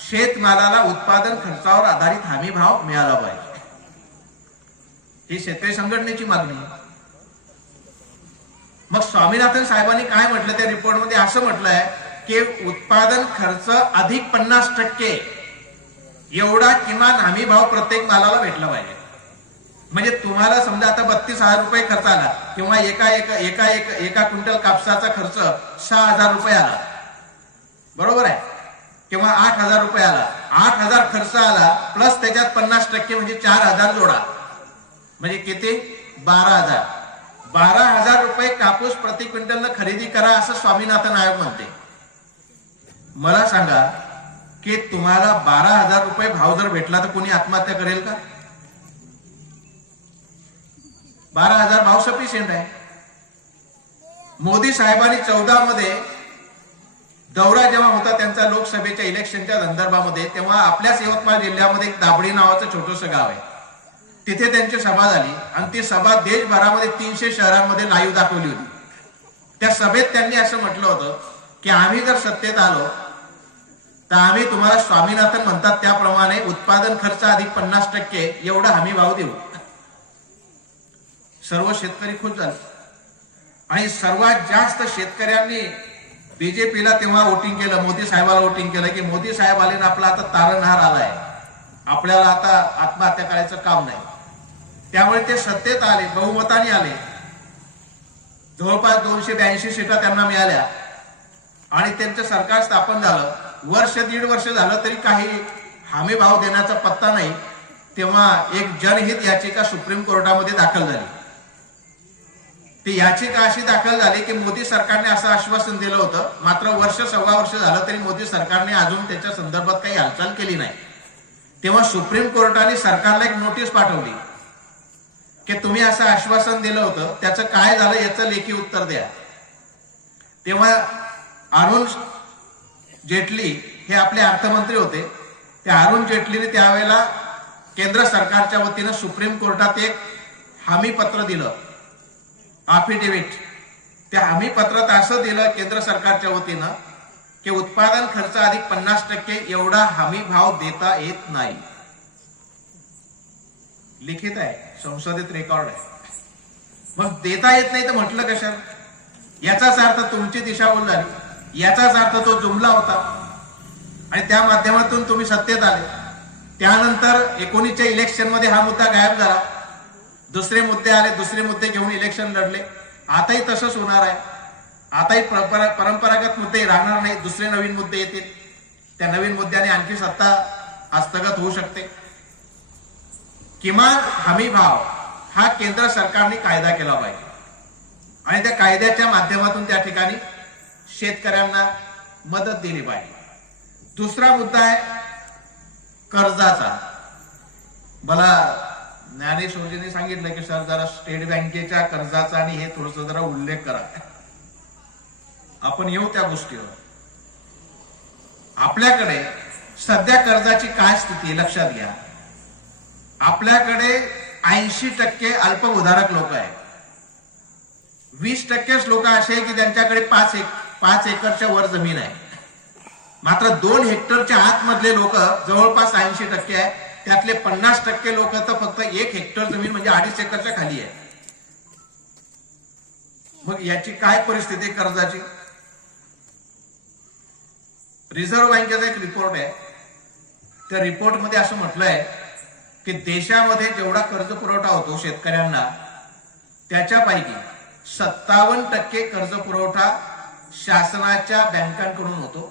शेतमालाला उत्पादन खर्चावर आधारित हमी भाव मिळाला पाहिजे. ही शेतकरी संघटनेची मागणी. मग स्वामीनाथन साहेबांनी काय म्हटलं त्या रिपोर्टमध्ये? असं म्हटलंय की उत्पादन खर्च अधिक 50% एवढा किमान हमी भाव प्रत्येक मालाला भेटला पाहिजे. म्हणजे तुम्हाला समजा आता 32,000 रुपये खर्च आला किंवा एका क्विंटल कापसाचा खर्च 6,000 रुपये आला, बरोबर आहे, किंवा 8,000 रुपये आला. 8,000 खर्च आला प्लस त्याच्यात 50% म्हणजे 4,000 जोडा, म्हणजे किती? 12,000. 12,000 रुपये कापूस प्रति क्विंटल खरेदी करा असं स्वामीनाथन आयोग म्हणते. मला सांगा की तुम्हाला 12,000 रुपये भाव जर भेटला तर कोणी आत्महत्या करेल का? 12,000 भाव सफिशियंट आहे. मोदी साहेबांनी 14 मध्ये दौरा जेव्हा होता त्यांचा लोकसभेच्या इलेक्शनच्या संदर्भामध्ये, तेव्हा आपल्याच यवतमाळ जिल्ह्यामध्ये एक दाबडी नावाचं छोटंसं गाव आहे. तिथे त्यांची सभा झाली आणि ती सभा देशभरामध्ये 300 शहरांमध्ये लाईव्ह दाखवली होती. त्या सभेत त्यांनी असं म्हटलं होतं की आम्ही जर सत्तेत आलो तर आम्ही तुम्हाला स्वामीनाथन म्हणतात त्याप्रमाणे उत्पादन खर्च अधिक 50% एवढा हमी भाव देऊ. सर्व शेतकरी खुश झाले आणि सर्वात जास्त शेतकऱ्यांनी बीजेपीला तेव्हा वोटिंग केलं, मोदी साहेबाला वोटिंग केलं की मोदी साहेब आले ना आपला आता तारणहार आलाय, आपल्याला आता आत्महत्या करायचं काम नाही. त्यामुळे ते सत्तेत आले, बहुमताने आले. जवळपास 282 सीटा त्यांना मिळाल्या आणि त्यांचं सरकार स्थापन झालं. वर्ष दीड वर्ष झालं तरी काही हमी भाव देण्याचा पत्ता नाही. तेव्हा एक जनहित याचिका सुप्रीम कोर्टामध्ये दाखल झाली. ती याचिका अशी दाखल झाली की मोदी सरकारने असं आश्वासन दिलं होतं, मात्र वर्ष सव्वा वर्ष झालं तरी मोदी सरकारने अजून त्याच्या संदर्भात काही हालचाल केली नाही. तेव्हा सुप्रीम कोर्टाने सरकारला एक नोटीस पाठवली की तुम्ही असं आश्वासन दिलं होतं, त्याचं काय झालं याचं लेखी उत्तर द्या. तेव्हा अरुण जेटली हे आपले अर्थमंत्री होते. त्या अरुण जेटलीने त्यावेळेला केंद्र सरकारच्या वतीनं सुप्रीम कोर्टात एक हमी पत्र दिलं, अफिडेव्हिट. त्या हमी पत्रात असं दिलं केंद्र सरकारच्या वतीनं की उत्पादन खर्च अधिक 50% एवढा हमी भाव देता येत नाही. लिखित आहे, संसदेत रेकॉर्ड आहे. मग देता येत नाही तर म्हटलं कशा? याचाच अर्थ तुमची दिशाभूल झाली, याचाच अर्थ तो जुमला होता. आणि त्या माध्यमातून तुम्ही सत्तेत आले. त्यानंतर 19च्या इलेक्शन मध्ये हा मुद्दा गायब झाला. दुसरे मुद्दे आले, दुसरे मुद्दे घेऊन इलेक्शन लढले. आताही तसंच होणार आहे. आताही परंपरागत मुद्दे राहणार नाही, दुसरे नवीन मुद्दे येतील. त्या नवीन मुद्द्याने आणखी सत्ता हस्तगत होऊ शकते. किमान हमी भाव हा केंद्र सरकारने कायदा केला पाहिजे आणि त्या कायद्याच्या माध्यमातून त्या ठिकाणी शेतकऱ्यांना मदत दिली पाहिजे. दुसरा मुद्दा आहे कर्जाचा. मला ज्ञानेश्वरजींनी सांगितलं की सर जरा स्टेट बँकेच्या कर्जाचा आणि हे थोडस जरा उल्लेख करा. आपण येऊ त्या गोष्टीवर. आपल्याकडे सध्या कर्जाची काय स्थिती लक्षात घ्या. आपल्याकडे 80% अल्पभूधारक लोक आहेत. 20%च लोक असे की त्यांच्याकडे 5 एकरच्या वर जमीन आहे. मात्र 2 हेक्टरच्या आतमधले लोक जवळपास 80% आहे. त्यातले 50% लोक तर फक्त 1 हेक्टर जमीन म्हणजे 2.5 एकरच्या खाली आहे. मग याची काय परिस्थिती कर्जाची. रिझर्व्ह बँकेचा एक रिपोर्ट आहे. त्या रिपोर्टमध्ये असं म्हटलंय की देशामध्ये जेवढा कर्ज पुरवठा होतो शेतकऱ्यांना त्याच्यापैकी 57% कर्ज पुरवठा शासनाच्या बँकांकडून होतो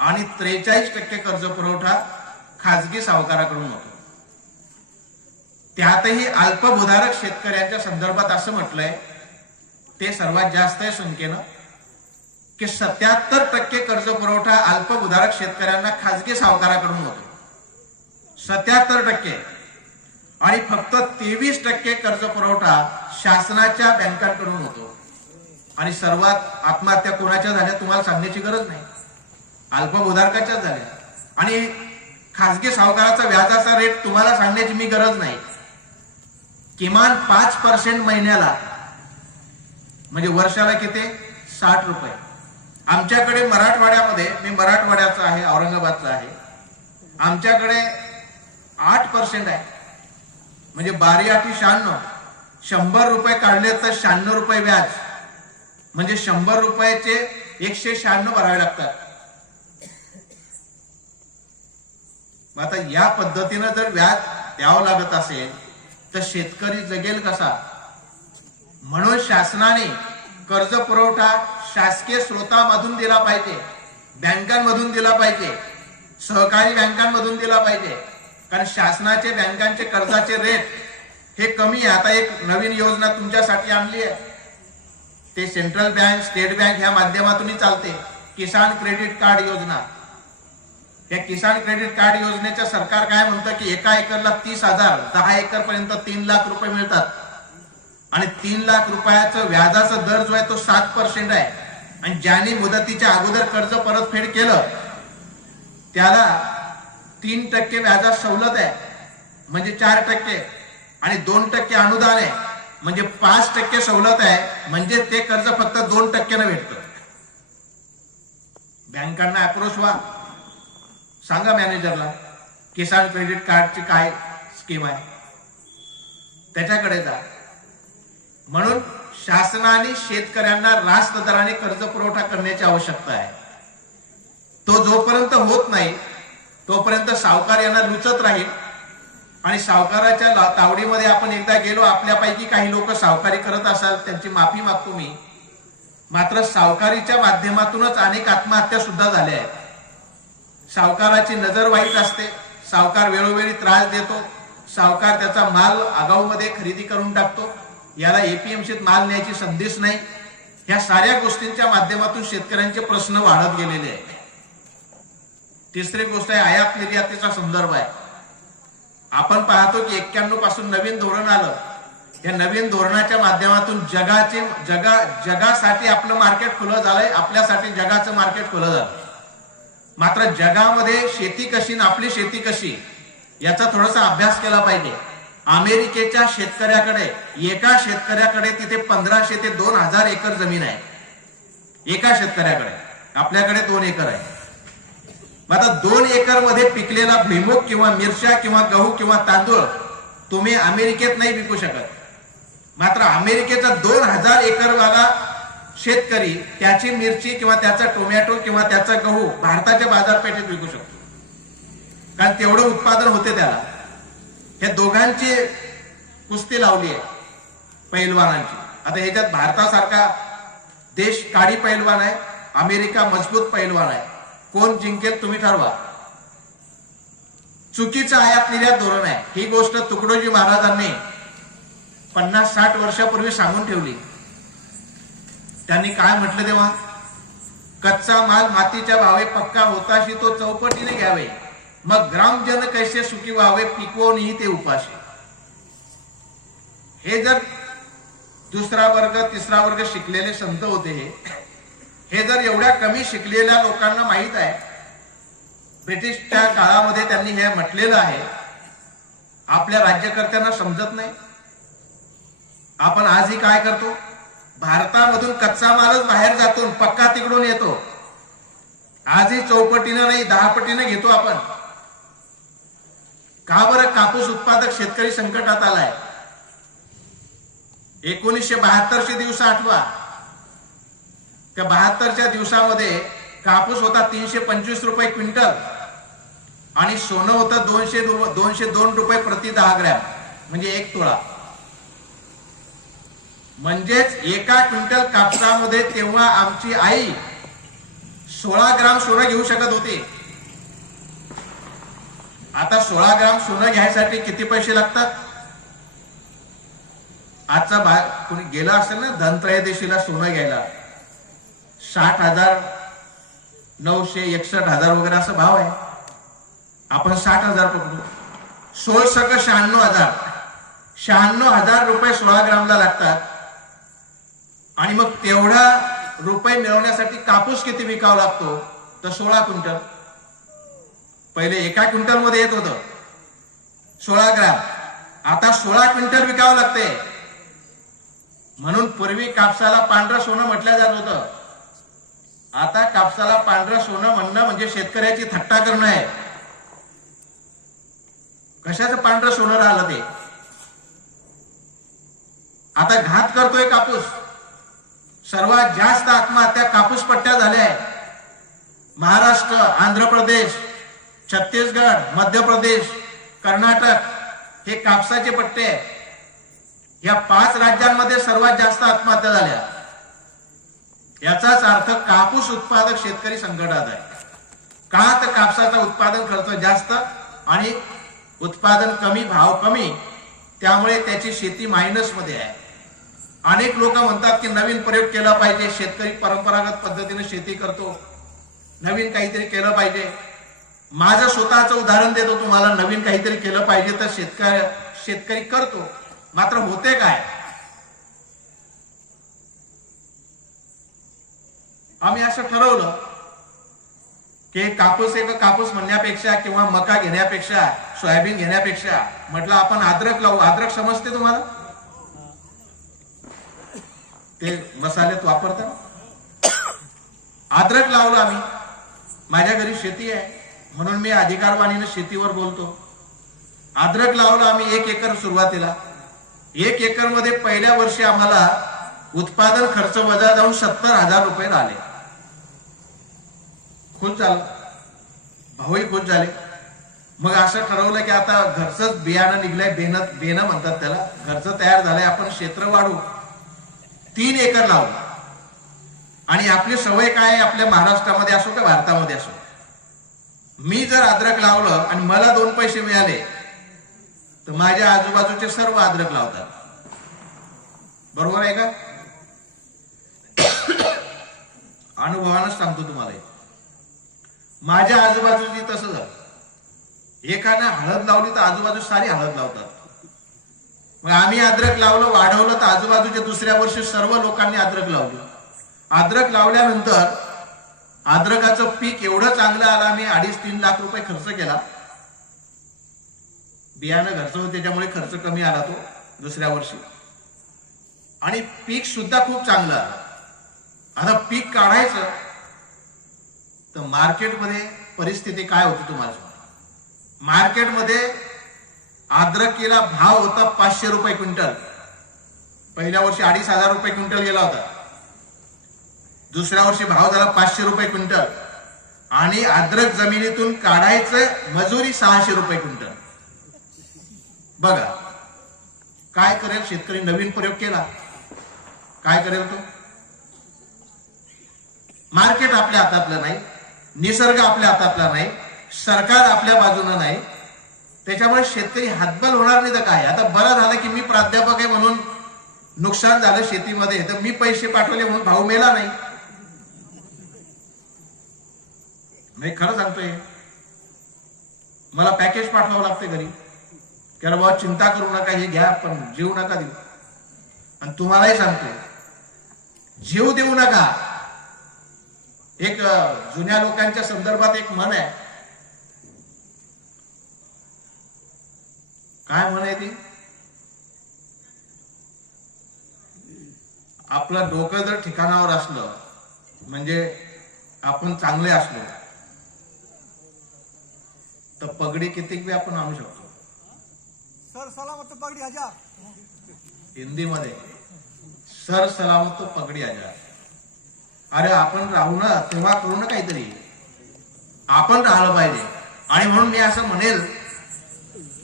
आणि 43% कर्ज पुरवठा खाजगी सावकाराकडून होतो. त्यातही अल्पभूधारक शेतकऱ्यांच्या संदर्भात असं म्हटलंय ते सर्वात जास्त आहे संख्येनं की 77% कर्ज पुरवठा अल्पभूधारक शेतकऱ्यांना खाजगी सावकाराकडून होतो. 77% आणि फक्त 23% कर्ज पुरवठा शासनाच्या बँकांकडून होतो. आणि सर्वात आत्महत्या कोणाच्या झाल्या तुम्हाला सांगण्याची गरज नाही, अल्पभूधारकाच्याच झाल्या. आणि खाजगी सावकाराचा व्याजाचा रेट तुम्हाला सांगण्याची मी गरज नाही. किमान 5% महिन्याला म्हणजे वर्षाला किती 60 रुपये. आमच्याकडे मराठवाड्यामध्ये, मी मराठवाड्याचा आहे, औरंगाबादचा आहे, आमच्याकडे 8% आहे. म्हणजे 12×8 = 100 रुपये काढले तर 96 रुपये व्याज. म्हणजे 100 रुपयाचे 196 भरावे लागतात. आता या पद्धतीनं जर व्याज द्यावं लागत असेल तर शेतकरी जगेल कसा. म्हणून शासनाने कर्ज पुरवठा शासकीय स्रोतामधून दिला पाहिजे, बँकांमधून दिला पाहिजे, सहकारी बँकांमधून दिला पाहिजे. कारण शासनाचे बँकांचे कर्जाचे रेट हे कमी आहे. आता एक नवीन योजना तुमच्यासाठी आणली आहे, ते सेंट्रल बँक, स्टेट बँक ह्या माध्यमातूनही चालते, किसान क्रेडिट कार्ड योजना. या किसान क्रेडिट कार्ड योजनेच्या सरकार काय म्हणतं की 1 एकरला 30,000, 10 एकर पर्यंत 3 लाख रुपये मिळतात. आणि 3 लाख रुपयाचं व्याजाचा दर जो आहे तो 7% आहे. आणि ज्यांनी मुदतीच्या अगोदर कर्ज परतफेड केलं त्याला 3% व्याजात सवलत आहे म्हणजे 4%, आणि 2% अनुदान आहे म्हणजे 5% सवलत आहे. म्हणजे ते कर्ज फक्त 2% भेटतं. बँकांना अप्रोच व्हा, सांगा मॅनेजरला किसान क्रेडिट कार्डची काय स्कीम आहे, त्याच्याकडे जा. म्हणून शासनाने शेतकऱ्यांना रास्त दराने कर्ज पुरवठा करण्याची आवश्यकता आहे. तो जोपर्यंत होत नाही तोपर्यंत सावकार यांना लुचत राहील. आणि सावकाराच्या तावडीमध्ये आपण एकदा गेलो, आपल्यापैकी काही लोक सावकारी करत असाल त्यांची माफी मागतो मी. मात्र सावकारीच्या माध्यमातूनच अनेक आत्महत्या सुद्धा झाल्या आहेत. सावकाराची नजर वाईट असते, सावकार वेळोवेळी त्रास देतो, सावकार त्याचा माल आगाऊमध्ये खरेदी करून टाकतो, याला एपीएमसीत माल न्यायची संधीच नाही. ह्या साऱ्या गोष्टींच्या माध्यमातून शेतकऱ्यांचे प्रश्न वाढत गेलेले आहेत. तिसरी गोष्ट आहे आयात निर्यातीचा संदर्भ आहे. आपण पाहतो की 91 पासून नवीन धोरण आलं. या नवीन धोरणाच्या माध्यमातून जगासाठी आपलं मार्केट खुलं झालंय, आपल्यासाठी जगाचं मार्केट खुलं झालं. मात्र जगामध्ये शेती कशी आणि आपली शेती कशी याचा थोडासा अभ्यास केला पाहिजे. अमेरिकेच्या शेतकऱ्याकडे, एका शेतकऱ्याकडे तिथे 1500 ते 2000 एकर जमीन आहे एका शेतकऱ्याकडे. आपल्याकडे 2 एकर आहे. आता 2 एकर मध्ये पिकलेला भुईमूग किंवा मिरच्या किंवा गहू किंवा तांदूळ तुम्ही अमेरिकेत नाही विकू शकत. मात्र अमेरिकेचा 2000 एकर वाला शेतकरी त्याची मिरची किंवा त्याचा टोमॅटो किंवा त्याचा गहू भारताच्या बाजारपेठेत विकू शकतो, कारण तेवढं उत्पादन होते त्याला. हे दोघांची कुस्ती लावली आहे पैलवानांची. आता ह्याच्यात भारतासारखा देश काडी पैलवान आहे, अमेरिका मजबूत पैलवान आहे. कोण जिंकेल तुम्ही ठरवा. चुकीचं आयात निर्यात धोरण आहे. ही गोष्ट तुकडोजी महाराजांनी 50-60 वर्षापूर्वी सांगून ठेवली. त्यांनी काय म्हटलं तेव्हा, कच्चा माल मातीच्या भावे पक्का होताशी तो चौपटीने घ्यावे, मग ग्रामजन कैसे सुखी व्हावे, पिकवूनही ते उपाशी. हे जर दुसरा वर्ग तिसरा वर्ग शिकलेले संत होते, हे जर एवढ्या कमी शिकलेल्या लोकांना माहित आहे, ब्रिटिशच्या काळामध्ये त्यांनी हे म्हटलेलं आहे, आपल्या राज्यकर्त्यांना समजत नाही. आपण आजही काय करतो, भारतामधून कच्चा मालच बाहेर जातो, पक्का तिकडून येतो. आजही चौपटीनं नाही 10 पटीनं घेतो आपण. का बरं? कापूस उत्पादक शेतकरी संकटात आलाय. 1972चे दिवस आठवा. त्या 72च्या दिवसामध्ये कापूस होता 325 रुपये क्विंटल आणि सोनं होतं 202 रुपये प्रति 10 ग्रॅम, म्हणजे 1 तोळा. म्हणजेच एका क्विंटल कापसामध्ये तेव्हा आमची आई 16 ग्राम सोनं घेऊ शकत होती. आता 16 ग्राम सोनं घ्यायसाठी किती पैसे लागतात? आजचा कोणी गेला असेल ना धनत्रयोदशीला सोनं घ्यायला, 60,000, 961,000 वगैरे असं भाव आहे. आपण 60,000 पकडू. 96,000 96,000 रुपये 16 ग्रामला लागतात. आणि मग तेवढा रुपये मिळवण्यासाठी कापूस किती विकावा लागतो? तर 16 क्विंटल. पहिले एका क्विंटल मध्ये येत होतं 16 ग्राम, आता 16 क्विंटल विकावं लागते. म्हणून पूर्वी कापसाला पांढरं सोनं म्हटलं जात होतं. आता कापसाला पांढरं सोनं म्हणणं म्हणजे शेतकऱ्याची थट्टा करणं आहे. कशाचं पांढरं सोनं राहिलं ते? आता घात करतोय कापूस. सर्वात जास्त आत्महत्या कापूस पट्ट्या झाल्या आहेत. महाराष्ट्र, आंध्र प्रदेश, छत्तीसगड, मध्य प्रदेश, कर्नाटक हे कापसाचे पट्टे आहेत. या 5 राज्यांमध्ये सर्वात जास्त आत्महत्या झाल्या. याचाच अर्थ कापूस उत्पादक शेतकरी संकटात आहे. का? तर कापसाचा उत्पादन खर्च जास्त आणि उत्पादन कमी, भाव कमी, त्यामुळे त्याची शेती मायनस मध्ये आहे. अनेक लोक म्हणतात की नवीन प्रयोग केला पाहिजे, शेतकरी परंपरागत पद्धतीने शेती करतो, नवीन काहीतरी केलं पाहिजे. माझं स्वतःचं उदाहरण देतो तुम्हाला. नवीन काहीतरी केलं पाहिजे तर शेतकरी करतो, मात्र होते काय? आम्ही असं ठरवलं की कापूस म्हणण्यापेक्षा किंवा मका घेण्यापेक्षा, सोयाबीन घेण्यापेक्षा म्हटलं आपण अद्रक लावू. अद्रक समजते तुम्हाला? ते मसाल्यात वापरतात. अद्रक लावलं आम्ही. माझ्या घरी शेती आहे म्हणून मी अधिकारवाणीने शेतीवर बोलतो. अद्रक लावलं आम्ही 1 एकर सुरुवातीला. 1 एकर मध्ये पहिल्या वर्षी आम्हाला उत्पादन खर्च वजा जाऊन 70,000 रुपये आले. खुश झालं, भाऊही खुश झाले. मग असं ठरवलं की आता घरचंच बियाणं निघलंय, बेनं म्हणतात त्याला, घरचं तयार झालंय, आपण क्षेत्र वाढू. 3 एकर लावलं. आणि आपली सवय काय आहे, आपल्या महाराष्ट्रामध्ये असो का भारतामध्ये असो, मी जर अद्रक लावलं आणि मला 2 पैसे मिळाले तर माझ्या आजूबाजूचे सर्व अद्रक लावतात. बरोबर आहे का? अनुभवानच सांगतो तुम्हाला. माझ्या आजूबाजूची तसं झालं. एकानं हळद लावली तर आजूबाजू सारी हळद लावतात. मग आम्ही अद्रक लावलं, वाढवलं, तर आजूबाजूच्या दुसऱ्या वर्षी सर्व लोकांनी अद्रक लावलं. अद्रक लावल्यानंतर अद्रकाचं पीक एवढं चांगलं आलं, आम्ही 2.5-3 लाख रुपये खर्च केला. बियाणं घरचं होतं त्याच्यामुळे खर्च कमी आला तो दुसऱ्या वर्षी. आणि पीक सुद्धा खूप चांगलं आलं. आता पीक काढायचं तर मार्केटमध्ये परिस्थिती काय होती तुम्हाला? मार्केटमध्ये अद्रकीला भाव होता 500 रुपये क्विंटल. पहिल्या वर्षी 2,500 रुपये क्विंटल गेला होता. दुसऱ्या वर्षी भाव झाला 500 रुपये क्विंटल आणि अद्रक जमिनीतून काढायचं मजुरी 600 रुपये क्विंटल. बघा काय करेल शेतकरी. नवीन प्रयोग केला, काय करेल तो. मार्केट आपल्या हातातलं नाही, निसर्ग आपल्या हातातला नाही, सरकार आपल्या बाजूने नाही, त्याच्यामुळे शेतकरी हातबल होणार नाही. तर काय, आता बरं झालं की मी प्राध्यापक आहे म्हणून नुकसान झालं शेतीमध्ये, तर मी पैसे पाठवले म्हणून भाव मेला नाही. मी खरं सांगतोय, मला पॅकेज पाठवावं लागते घरी की अरे बाबा चिंता करू नका, हे घ्या पण जीव नका देऊ. आणि तुम्हालाही सांगतोय जीव देऊ नका. एक जुन्या लोकांच्या संदर्भात एक म्हण आहे, काय म्हण आहे ती, आपलं डोकं जर ठिकाणावर असलं म्हणजे आपण चांगले असलो तर पगडी किती बी आपण आणू शकतो. सर सलामत पगडी हजार. हिंदीमध्ये सर सलामत पगडी हजार. अरे आपण राहू ना, तेव्हा करू ना काहीतरी, आपण राहिलं पाहिजे. आणि म्हणून मी असं म्हणेल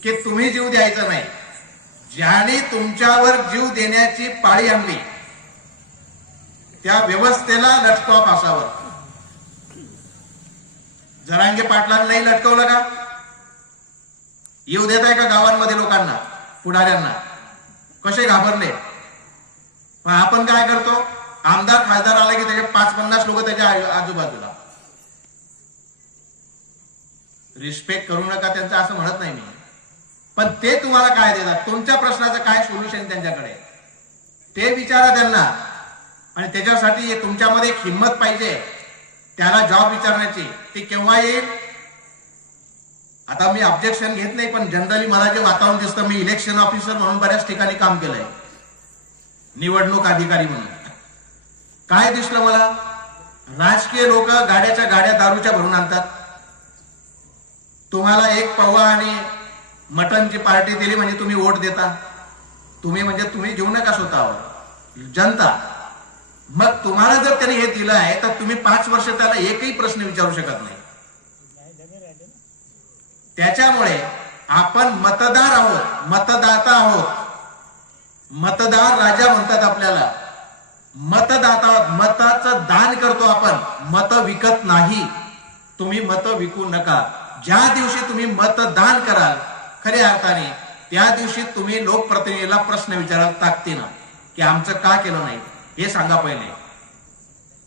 की तुम्ही जीव द्यायचा नाही. ज्याने तुमच्यावर जीव देण्याची पाळी आणली त्या व्यवस्थेला लटकाव फासावर. जरांगे पाटलांना नाही लटकवलं का? येऊ देत आहे का गावांमध्ये लोकांना, पुढाऱ्यांना? कसे घाबरले. पण आपण काय करतो, आमदार खासदार आला की त्याचे 5-50 लोक त्याच्या आजूबाजूला. रिस्पेक्ट करू नका त्यांचं असं म्हणत नाही मी, पण ते तुम्हाला काय देतात, तुमच्या प्रश्नाचं काय सोल्युशन त्यांच्याकडे ते विचारा त्यांना. आणि त्याच्यासाठी तुमच्यामध्ये एक हिंमत पाहिजे त्याला जॉब विचारण्याची. ती केव्हा येईल? आता मी ऑब्जेक्शन घेत नाही, पण जनरली मला जे वातावरण दिसतं, मी इलेक्शन ऑफिसर म्हणून बऱ्याच ठिकाणी काम केलंय, निवडणूक अधिकारी म्हणून. काय दिसलं मला, राजकीय लोक गाड्याच्या गाड्या दारूच्या भरून आणतात. तुम्हाला एक पवा आणि मटनची पार्टी दिली म्हणजे तुम्ही वोट देता. तुम्ही म्हणजे तुम्ही घेऊ नका स्वतःवर, जनता. मग तुम्हाला जर त्यांनी हे दिलं आहे तर तुम्ही 5 वर्ष त्याला एकही प्रश्न विचारू शकत नाही. त्याच्यामुळे आपण मतदार आहोत, मतदाता आहोत. मतदार राजा म्हणतात आपल्याला. मतदाता, मताचं दान करतो आपण, मत विकत नाही. तुम्ही मत विकू नका. ज्या दिवशी तुम्ही मतदान कराल खऱ्या अर्थाने, त्या दिवशी तुम्ही लोकप्रतिनिधीला प्रश्न विचाराल ताकदीनं की आमचं का केलं नाही हे सांगा पहिले.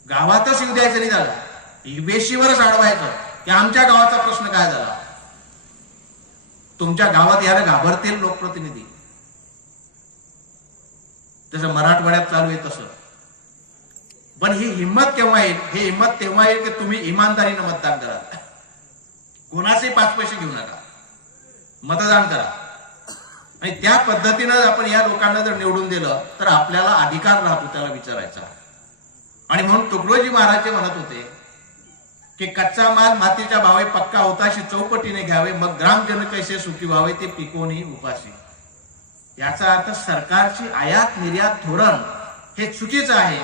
गावातच येऊ द्यायचं नाही त्याला, वेशीवरच अडवायचं की आमच्या गावाचा प्रश्न काय झाला. तुमच्या गावात याला घाबरतील लोकप्रतिनिधी, जसं मराठवाड्यात चालू आहे तसं. पण ही हिंमत केव्हा येईल? हे हिंमत तेव्हा येईल की तुम्ही इमानदारीनं मतदान करा. कोणाचे 5 पैसे घेऊ नका, मतदान करा. आणि त्या पद्धतीनं आपण या लोकांना जर निवडून दिलं तर आपल्याला अधिकार राहतो त्याला विचारायचा. आणि म्हणून तुकडोजी महाराज म्हणत होते की कच्चा माल मातीच्या भावे पक्का होताशी चौपटीने घ्यावे, मग ग्रामजन कैसे सुखी व्हावे ते पिकोनी उपाशी. याचा अर्थ सरकारची आयात निर्यात धोरण हे चुकीचं आहे.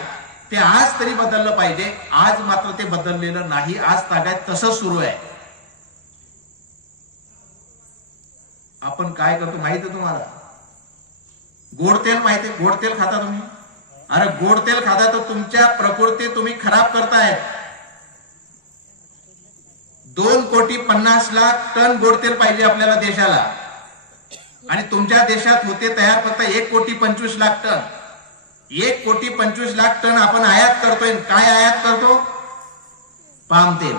ते आज तरी बदललं पाहिजे. आज मात्र ते बदललेलं नाही. आज तागायत तसंच सुरू आहे. आपण काय करतो माहिती आहे तुम्हाला? गोड तेल माहिती आहे? गोड तेल खाता तुम्ही? अरे गोड तेल खाता तर तुमच्या प्रकृती तुम्ही खराब करताय. 2,50,00,000 टन गोड तेल पाहिजे आपल्याला देशाला, आणि तुमच्या देशात होते तयार फक्त 1,25,00,000 टन. 1,25,00,000 टन आपण आयात करतोय. काय आयात करतो? पाम तेल.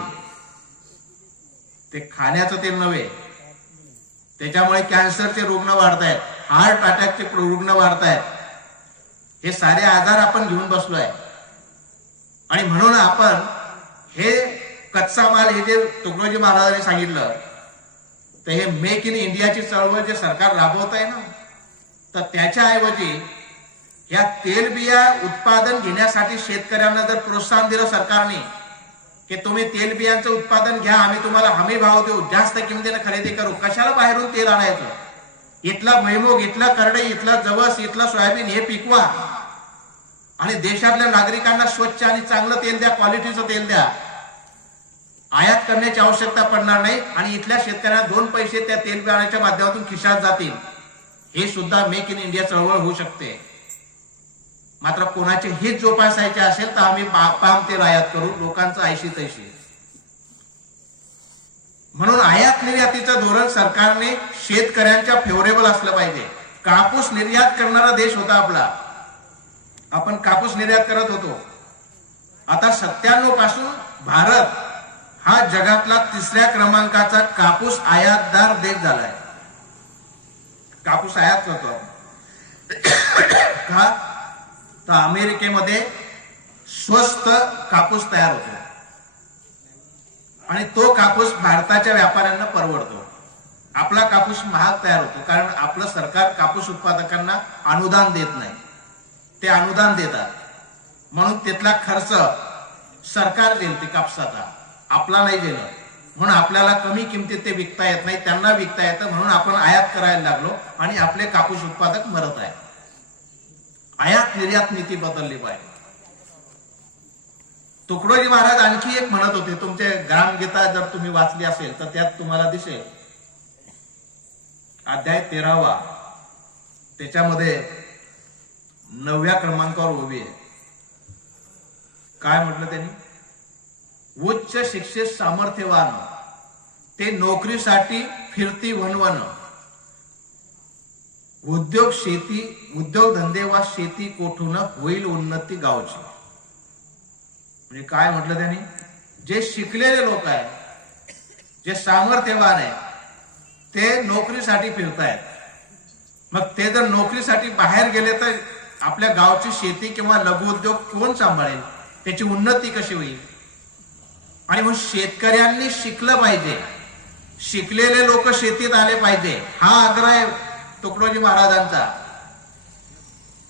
ते खाण्याचं तेल नव्हे. त्याच्यामुळे कॅन्सरचे रुग्ण वाढतायत, हार्ट अटॅकचे रुग्ण वाढतायत. हे सारे आजार आपण घेऊन बसलोय. आणि म्हणून आपण हे कच्चा माल, हे जे तुकडोजी महाराजांनी सांगितलं, तर हे मेक इन इंडियाची चळवळ जे सरकार राबवत आहे ना, तर त्याच्याऐवजी या तेलबिया उत्पादन घेण्यासाठी शेतकऱ्यांना जर प्रोत्साहन दिलं सरकारने की तुम्ही तेलबियांचं उत्पादन घ्या, आम्ही तुम्हाला हमी भाव देऊ, जास्त किमतीने खरेदी करू. कशाला बाहेरून तेल आणायचं? इथला भुईमूग, इथला करडई, इथला जवस, इथला सोयाबीन हे पिकवा. आणि देशातल्या नागरिकांना स्वच्छ आणि चांगलं तेल द्या, क्वालिटीचं तेल द्या. आयात करण्याची आवश्यकता पडणार नाही आणि इथल्या शेतकऱ्यांना 2 पैसे त्या तेल बियाण्याच्या माध्यमातून खिशात जातील. हे सुद्धा मेक इन इंडिया चळवळ होऊ शकते. मात्र कोणाचे हित जोपासायचे असेल तर आम्ही पाम तेल आयात करू, लोकांचं ऐशी तैशी. म्हणून आयात निर्यातीचं धोरण सरकारने शेतकऱ्यांच्या फेवरेबल असलं पाहिजे. कापूस निर्यात करणारा देश होता आपला, आपण कापूस निर्यात करत होतो. आता 97 पासून भारत हा जगातला 3ऱ्या क्रमांकाचा कापूस आयातदार देश झालाय. कापूस आयात करतो का? तर अमेरिकेमध्ये स्वस्त कापूस तयार होतो आणि तो कापूस भारताच्या व्यापाऱ्यांना परवडतो. आपला कापूस महाग तयार होतो कारण आपलं सरकार कापूस उत्पादकांना अनुदान देत नाही, ते अनुदान देतात. म्हणून तिथला खर्च सरकार देईल ते कापसाचा, आपला नाही दिलं. म्हणून आपल्याला कमी किमतीत ते विकता येत नाही, त्यांना विकता येतं. म्हणून आपण आयात करायला लागलो आणि आपले कापूस उत्पादक मरत आहे. आयात निर्यात नीती बदलली पाहिजे. तुकडोजी महाराज आणखी एक म्हणत होते, तुमचे ग्रामगीता जर तुम्ही वाचली असेल तर त्यात तुम्हाला दिसेल, अध्याय 13वा, त्याच्यामध्ये 9व्या क्रमांकावर उभी आहे. काय म्हटलं त्यांनी? उच्च शिक्षित सामर्थ्यवान ते नोकरीसाठी फिरती वनवन, उद्योग धंदे वा शेती कोठून होईल उन्नती गावची. म्हणजे काय म्हटलं त्यांनी? जे शिकलेले लोक आहेत, जे सामर्थ्यवान आहे, ते नोकरीसाठी फिरतायत. मग ते जर नोकरीसाठी बाहेर गेले तर आपल्या गावची शेती किंवा लघुउद्योग कोण सांभाळेल? त्याची उन्नती कशी होईल? आणि म्हणून शेतकऱ्यांनी शिकलं पाहिजे, शिकलेले लोक शेतीत आले पाहिजे, हा आग्रह आहे तुकडोजी महाराजांचा.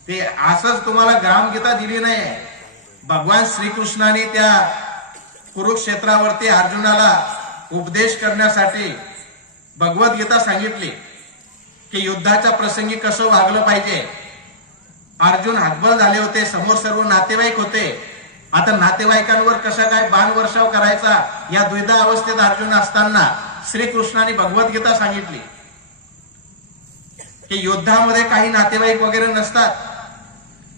ते असंच तुम्हाला ग्रामगीता दिली नाही. भगवान श्रीकृष्णाने त्या कुरुक्षेत्रावरती अर्जुनाला उपदेश करण्यासाठी भगवद्गीता सांगितली की युद्धाच्या प्रसंगी कसं वागलं पाहिजे. अर्जुन हतबल झाले होते, समोर सर्व नातेवाईक होते. आता नातेवाईकांवर कसा काय बाण वर्षाव करायचा या द्विधा अवस्थेत अर्जुन असताना श्रीकृष्णाने भगवद्गीता सांगितली की युद्धामध्ये काही नातेवाईक वगैरे नसतात,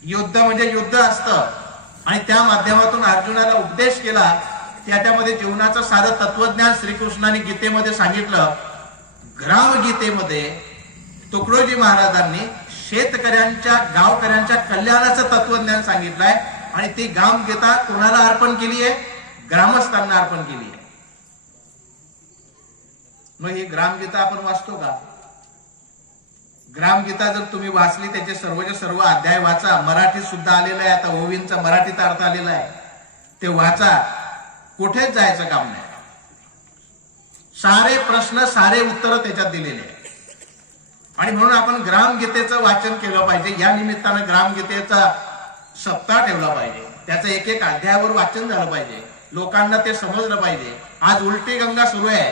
युद्ध म्हणजे युद्ध असतं. आणि त्या माध्यमातून अर्जुनाला उपदेश केला. त्याच्यामध्ये जीवनाचं सारं तत्वज्ञान श्रीकृष्णाने गीतेमध्ये सांगितलं. ग्रामगीतेमध्ये तुकडोजी महाराजांनी शेतकऱ्यांच्या, गावकऱ्यांच्या कल्याणाचं तत्वज्ञान सांगितलंय. आणि ती ग्रामगीता कोणाला अर्पण केली आहे? ग्रामस्थांना अर्पण केली आहे. मग ही ग्रामगीता आपण वाचतो का? ग्रामगीता जर तुम्ही वाचली, त्याचे सर्वचे सर्व अध्याय वाचा. मराठीत सुद्धा आलेलं आहे, आता ओवींचा मराठीत अर्थ आलेला आहे, ते वाचा. कुठेच जायचं काम नाही. सारे प्रश्न, सारे उत्तर त्याच्यात दिलेले आहे. आणि म्हणून आपण ग्रामगीतेचं वाचन केलं पाहिजे. या निमित्तानं ग्रामगीतेचा सप्ताह ठेवला पाहिजे. त्याचं एक एक अध्यायावर वाचन झालं पाहिजे, लोकांना ते समजलं पाहिजे. आज उलटी गंगा सुरू आहे.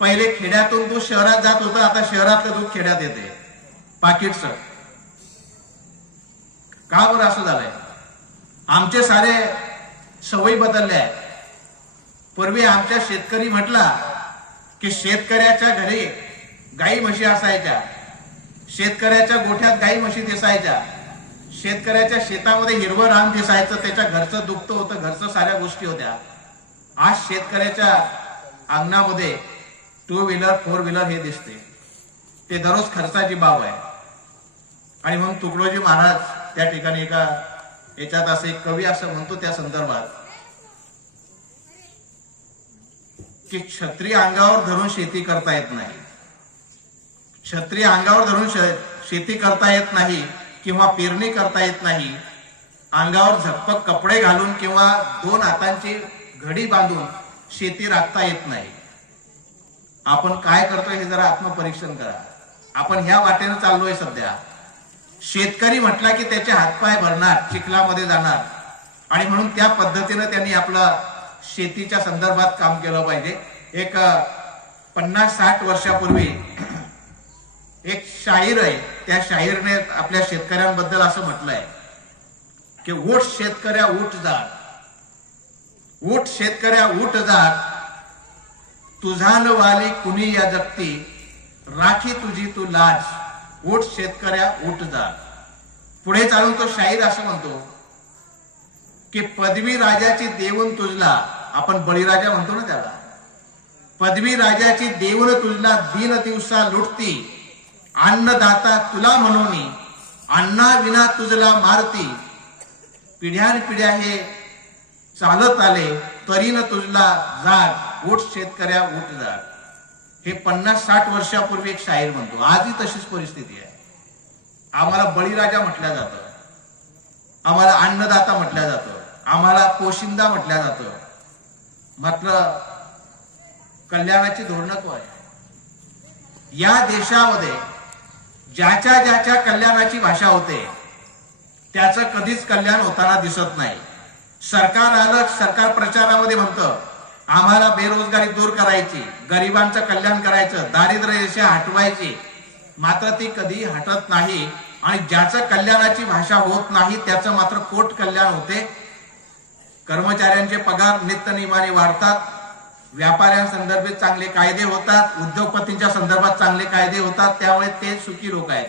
पहिले खेड्यातून दूध शहरात जात होतं, आता शहरातलं दूध खेड्यात येते पाकिटचं. का बरं असं झालंय? आमचे सारे सवयी बदलले आहेत. पूर्वी आमच्या शेतकरी म्हटला की शेतकऱ्याच्या घरी गाई म्हशी असायच्या, शेतकऱ्याच्या गोठ्यात गाई म्हशी दिसायच्या, शेतकऱ्याच्या शेतामध्ये हिरवं रान दिसायचं, त्याच्या घरचं दुखत होतं, घरचं साऱ्या गोष्टी होत्या. आज शेतकऱ्याच्या अंगणामध्ये 2 व्हीलर 4 व्हीलर हे दिसते. ते दररोज खर्चाची बाब आहे. आणि म्हणून तुकडोजी महाराज त्या ठिकाणी एका याच्यात असं एक कवी असं म्हणतो त्या संदर्भात की क्षत्रिय अंगावर धरून शेती करता येत नाही, क्षत्रिय अंगावर धरून शेती करता येत नाही किंवा पेरणी करता येत नाही. अंगावर झकपक कपडे घालून किंवा 2 हातांची घडी बांधून शेती राखता येत नाही. आपण काय करतोय हे जरा आत्मपरीक्षण करा. आपण ह्या वाटेनं चाललोय सध्या. शेतकरी म्हटला की त्याचे हातपाय भरणार, चिखलामध्ये जाणार. आणि म्हणून त्या पद्धतीनं त्यांनी आपलं शेतीच्या संदर्भात काम केलं पाहिजे. एक 50-60 वर्षापूर्वी एक शाहीर आहे, त्या शाहीरने आपल्या शेतकऱ्यांबद्दल असं म्हटलंय की उठ शेतकऱ्या उठ जाग, उठ शेतकऱ्या उठ जाग, तुझा न वाली कुणी या जगती, राखी तुझी तू लाज, उठ शेतकऱ्या उठ जाग. पुढे चालून तो शाहीर असं म्हणतो की पदवी राजाची देऊन तुझला, आपण बळीराजा म्हणतो ना त्याला, पदवी राजाची देऊन तुझला दीन दिवसा लुटती, अन्नदाता तुला म्हणून अन्ना विना तुझला मारती, पिढ्यान पिढ्या हे चालत आले तरी न तुझला जाग, उठ शेतकऱ्या उठ जाग. हे 50-60 वर्षापूर्वी एक शाहीर म्हणतो. आजही तशीच परिस्थिती आहे. आम्हाला बळीराजा म्हटलं जातं, आम्हाला अन्नदाता म्हटलं जातं, आम्हाला पोशिंदा म्हटलं जातं. मात्र कल्याणाची धोरणं काय? या देशामध्ये ज्याच्या ज्याच्या कल्याणाची भाषा होते त्याचं कधीच कल्याण होताना दिसत नाही. सरकार आलं, सरकार प्रचारामध्ये म्हणतं आम्हाला बेरोजगारी दूर करायची, गरिबांचं कल्याण करायचं, दारिद्र्य रेषा हटवायची. मात्र ती कधी हटत नाही आणि ज्याचं कल्याणाची भाषा होत नाही त्याचं मात्र कोट कल्याण होते. कर्मचाऱ्यांचे पगार नित्यनियमाने वाढतात, व्यापाऱ्यांसंदर्भात चांगले कायदे होतात, उद्योगपतींच्या संदर्भात चांगले कायदे होतात, त्यामुळे ते सुखी लोक आहेत.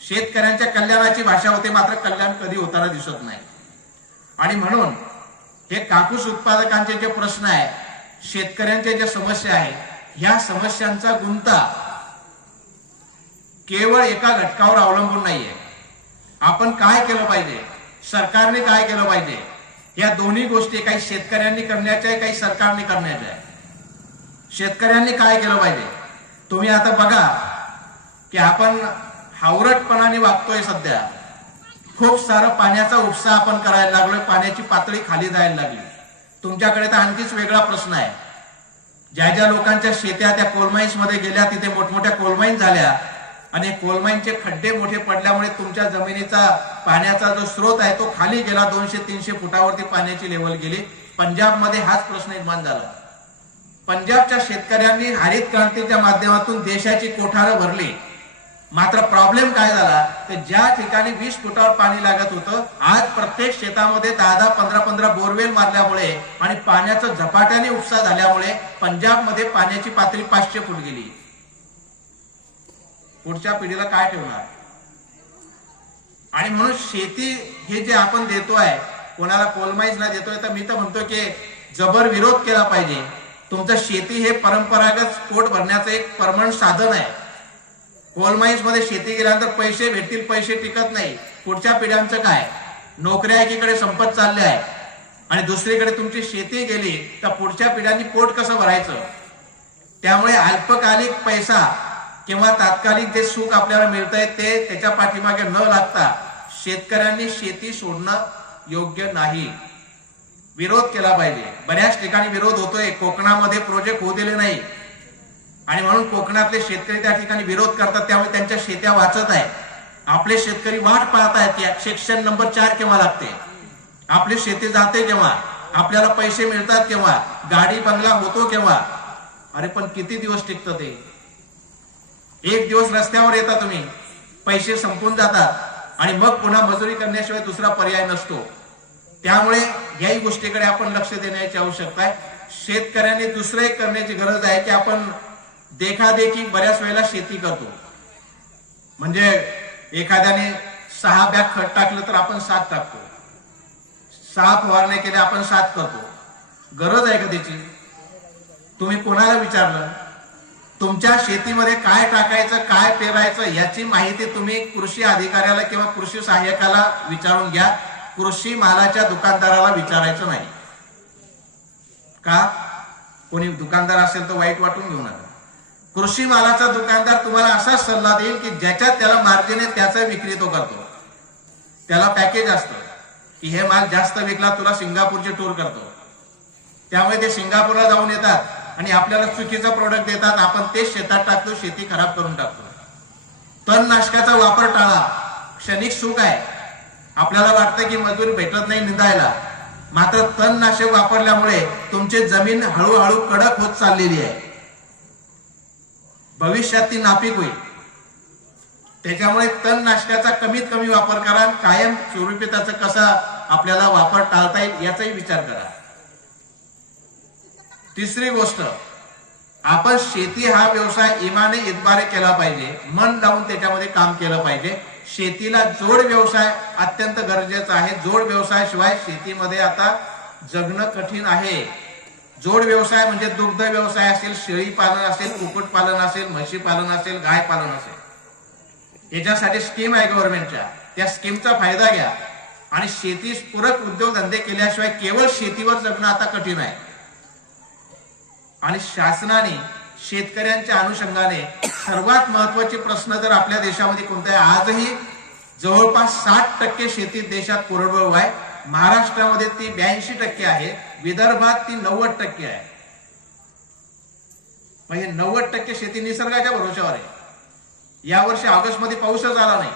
शेतकऱ्यांच्या कल्याणाची भाषा होते, मात्र कल्याण कधी होताना दिसत नाही. आणि म्हणून हे कापूस उत्पादकांचे जे प्रश्न आहे, शेतकऱ्यांच्या ज्या समस्या आहे, ह्या समस्यांचा गुंता केवळ एका घटकावर अवलंबून नाहीये. आपण काय केलं पाहिजे, सरकारने काय केलं पाहिजे, या दोन्ही गोष्टी काही शेतकऱ्यांनी करण्याच्या आहे, काही सरकारने करण्याच्या आहे. शेतकऱ्यांनी काय केलं पाहिजे? तुम्ही आता बघा की आपण हावरटपणाने वागतोय. सध्या खूप सारं पाण्याचा उपसा आपण करायला लागलोय, पाण्याची पातळी खाली जायला लागली. तुमच्याकडे तर आणखीच वेगळा प्रश्न आहे. ज्या ज्या लोकांच्या शेत्या त्या कोलमाईन्स मध्ये गेल्या, तिथे मोठमोठ्या कोलमाईन झाल्या आणि कोलमाईनचे खड्डे मोठे पडल्यामुळे तुमच्या जमिनीचा पाण्याचा जो स्रोत आहे तो खाली गेला. 200-300 फुटावरती पाण्याची लेवल गेली. पंजाबमध्ये हाच प्रश्न निर्माण झाला. पंजाबच्या शेतकऱ्यांनी हरित क्रांतीच्या माध्यमातून देशाची कोठारं भरली. मात्र प्रॉब्लेम काय झाला, तर ज्या ठिकाणी 20 फुटावर पाणी लागत होतं, आज प्रत्येक शेतामध्ये 10-10, 15-15 बोरवेल मारल्यामुळे आणि पाण्याचं झपाट्याने उपसा झाल्यामुळे पंजाबमध्ये पाण्याची पातळी 500 फूट गेली. पुढच्या पिढीला काय ठेवणार? आणि म्हणून शेती हे जे आपण देतोय, कोणाला कोलमाईन्सला देतोय, तर मी तर म्हणतो की जबर विरोध केला पाहिजे. तुमचं शेती हे परंपरागत पोट भरण्याचं एक परमनंट साधन आहे. कोलमाईन्स मध्ये शेती केल्यानंतर पैसे भेटतील, पैसे टिकत नाही. पुढच्या पिढ्यांचं काय? नोकऱ्या एकीकडे संपत चालल्या आहे आणि दुसरीकडे तुमची शेती गेली तर पुढच्या पिढ्यांनी पोट कसं भरायचं? त्यामुळे अल्पकालिक पैसा किंवा तात्कालिक जे सुख आपल्याला मिळतंय ते त्याच्या पाठीमागे न लागता शेतकऱ्यांनी शेती सोडणं योग्य नाही. विरोध केला पाहिजे. बऱ्याच ठिकाणी विरोध होतोय. कोकणामध्ये प्रोजेक्ट होऊ दिले नाही आणि म्हणून कोकणातले शेतकरी त्या ठिकाणी विरोध करतात, त्यामुळे त्यांच्या शेत्या वाचत आहेत. आपले शेतकरी वाट पाहत आहेत सेक्शन नंबर 4 केव्हा लागते, आपली शेती जाते केव्हा, आपल्याला पैसे मिळतात केव्हा, गाडी बंगला होतो केव्हा. अरे पण किती दिवस टिकतं ते? एक दिवस रस्त्यावर येता तुम्ही, पैसे संपून जातात आणि मग पुन्हा मजुरी करण्याशिवाय दुसरा पर्याय नसतो. त्यामुळे याही गोष्टीकडे आपण लक्ष देण्याची आवश्यकता आहे. शेतकऱ्यांनी दुसरं एक करण्याची गरज आहे की आपण देखादेखी बऱ्याच वेळेला शेती करतो. म्हणजे एखाद्याने 6 बॅग खत टाकलं तर आपण 7 टाकतो, 6 फवारण्या केल्या आपण 7 करतो. गरज आहे का त्याची? तुम्ही कोणाला विचारलं? तुमच्या शेतीमध्ये काय टाकायचं, काय पेरायचं याची माहिती तुम्ही कृषी अधिकाऱ्याला किंवा कृषी सहाय्यकाला विचारून घ्या. कृषी मालाच्या दुकानदाराला विचारायचं नाही. का? कोणी दुकानदार असेल तर वाईट वाटून घेऊ नका. कृषी मालाचा दुकानदार तुम्हाला असाच सल्ला देईल की ज्याच्यात त्याला मार्जिन आहे त्याचा विक्री तो करतो. त्याला पॅकेज असतं की हे माल जास्त विकला तुला सिंगापूरची टूर करतो. त्यामुळे ते सिंगापूरला जाऊन येतात आणि आपल्याला चुकीचं प्रोडक्ट देतात. आपण तेच शेतात टाकतो, शेती खराब करून टाकतो. तणनाशकाचा वापर टाळा. क्षणिक सुख आहे. आपल्याला वाटतं की मजूर भेटत नाही निंदायला, मात्र तणनाशक वापरल्यामुळे तुमची जमीन हळूहळू कडक होत चाललेली आहे. भविष्यात ती नापीक होईल. त्याच्यामुळे तणनाशकाचा कमीत कमी वापर करा आणि कायम स्वरूपी त्याचा कसा आपल्याला वापर टाळता येईल याचाही विचार करा. तिसरी गोष्ट, आपण शेती हा व्यवसाय इमाने इतबारे केला पाहिजे, मन लावून त्याच्यामध्ये काम केलं पाहिजे. शेतीला जोड व्यवसाय अत्यंत गरजेचा आहे. जोड व्यवसायाशिवाय शेतीमध्ये आता जगणं कठीण आहे. जोड व्यवसाय म्हणजे दुग्ध व्यवसाय असेल, शेळी पालन असेल, कुक्कुट पालन असेल, म्हशी पालन असेल, गाय पालन असेल. याच्यासाठी स्कीम आहे गव्हर्नमेंटच्या, त्या स्कीमचा फायदा घ्या. आणि शेती पूरक उद्योगधंदे केल्याशिवाय केवळ शेतीवर जगणं आता कठीण आहे. आणि शासनाने शेतकऱ्यांच्या अनुषंगाने सर्वात महत्वाचे प्रश्न जर आपल्या देशामध्ये कोणता आहे, आजही जवळपास 60% शेती देशात कोरडवाहू आहे. महाराष्ट्रामध्ये ती 82% आहे, विदर्भात ती 90% आहे. म्हणजे 90% शेती निसर्गाच्या भरोशावर आहे. यावर्षी ऑगस्ट मध्ये पाऊसच आला नाही,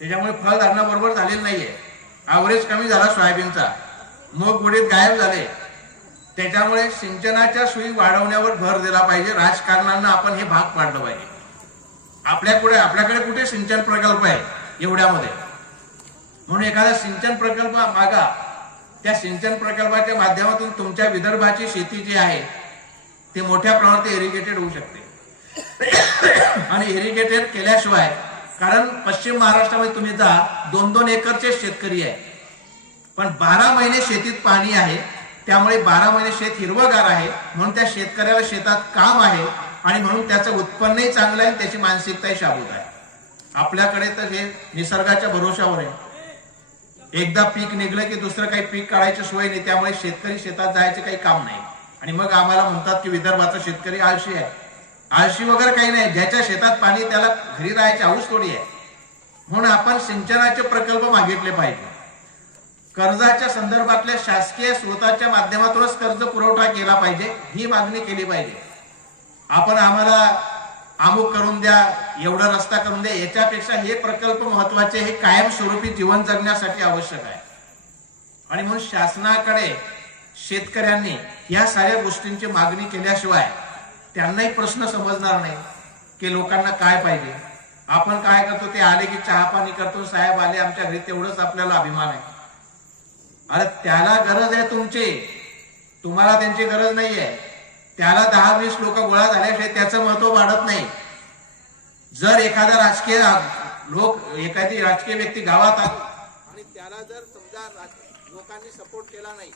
त्याच्यामुळे फळधारणा बरोबर झालेली नाहीये. ॲव्हरेज कमी झाला सोयाबीनचा, मूग उडीद गायब झाले. त्याच्यामुळे सिंचनाच्या सोयी वाढवण्यावर भर दिला पाहिजे. राजकारणांना आपण हे भाग पाडलं पाहिजे. आपल्याकडे कुठे सिंचन प्रकल्प आहे एवढ्यामध्ये, म्हणून एखादा सिंचन प्रकल्प मागा. त्या सिंचन प्रकल्पाच्या माध्यमातून तुमच्या विदर्भाची शेती जी आहे ती मोठ्या प्रमाणात इरिगेटेड होऊ शकते. आणि इरिगेटेड केल्याशिवाय, कारण पश्चिम महाराष्ट्रामध्ये तुम्ही जा, 2-2 एकरचे शेतकरी आहे, पण 12 महिने शेतीत पाणी आहे. त्यामुळे 12 महिने शेत हिरवगार आहे, म्हणून त्या शेतकऱ्याला शेतात काम आहे आणि म्हणून त्याचं उत्पन्नही चांगलं आहे, त्याची मानसिकताही शाबूत आहे. आपल्याकडे तर हे निसर्गाच्या भरोशावर आहे. एकदा पीक निघलं की दुसरं काही पीक काढायची सोय नाही. त्यामुळे शेतकरी शेतात जायचे काही काम नाही. आणि मग आम्हाला म्हणतात की विदर्भाचा शेतकरी आळशी आहे. आळशी वगैरे काही नाही. ज्याच्या शेतात पाणी त्याला घरी राहायची हौस थोडी आहे. म्हणून आपण सिंचनाचे प्रकल्प मागितले पाहिजे. कर्जाच्या संदर्भातल्या शासकीय स्रोताच्या माध्यमातूनच कर्ज पुरवठा केला पाहिजे, ही मागणी केली पाहिजे. आपण आम्हाला अमुक करून द्या, एवढा रस्ता करून द्या, याच्यापेक्षा हे प्रकल्प महत्वाचे, हे कायमस्वरूपी जीवन जगण्यासाठी आवश्यक आहे. आणि म्हणून शासनाकडे शेतकऱ्यांनी या साऱ्या गोष्टींची मागणी केल्याशिवाय त्यांनाही प्रश्न समजणार नाही की लोकांना काय पाहिजे. आपण काय करतो, ते आले की चहा पाणी करतो, साहेब आले आमच्या घरी, तेवढंच आपल्याला अभिमान आहे. अरे त्याला गरज आहे तुमची, तुम्हाला त्यांची गरज नाहीये. त्याला 10-20 लोक गोळा झाल्याशिवाय त्याचं महत्व वाढत नाही. जर एखादा एखादी राजकीय व्यक्ती गावात आली आणि त्याला जर समजा लोकांनी सपोर्ट केला नाही,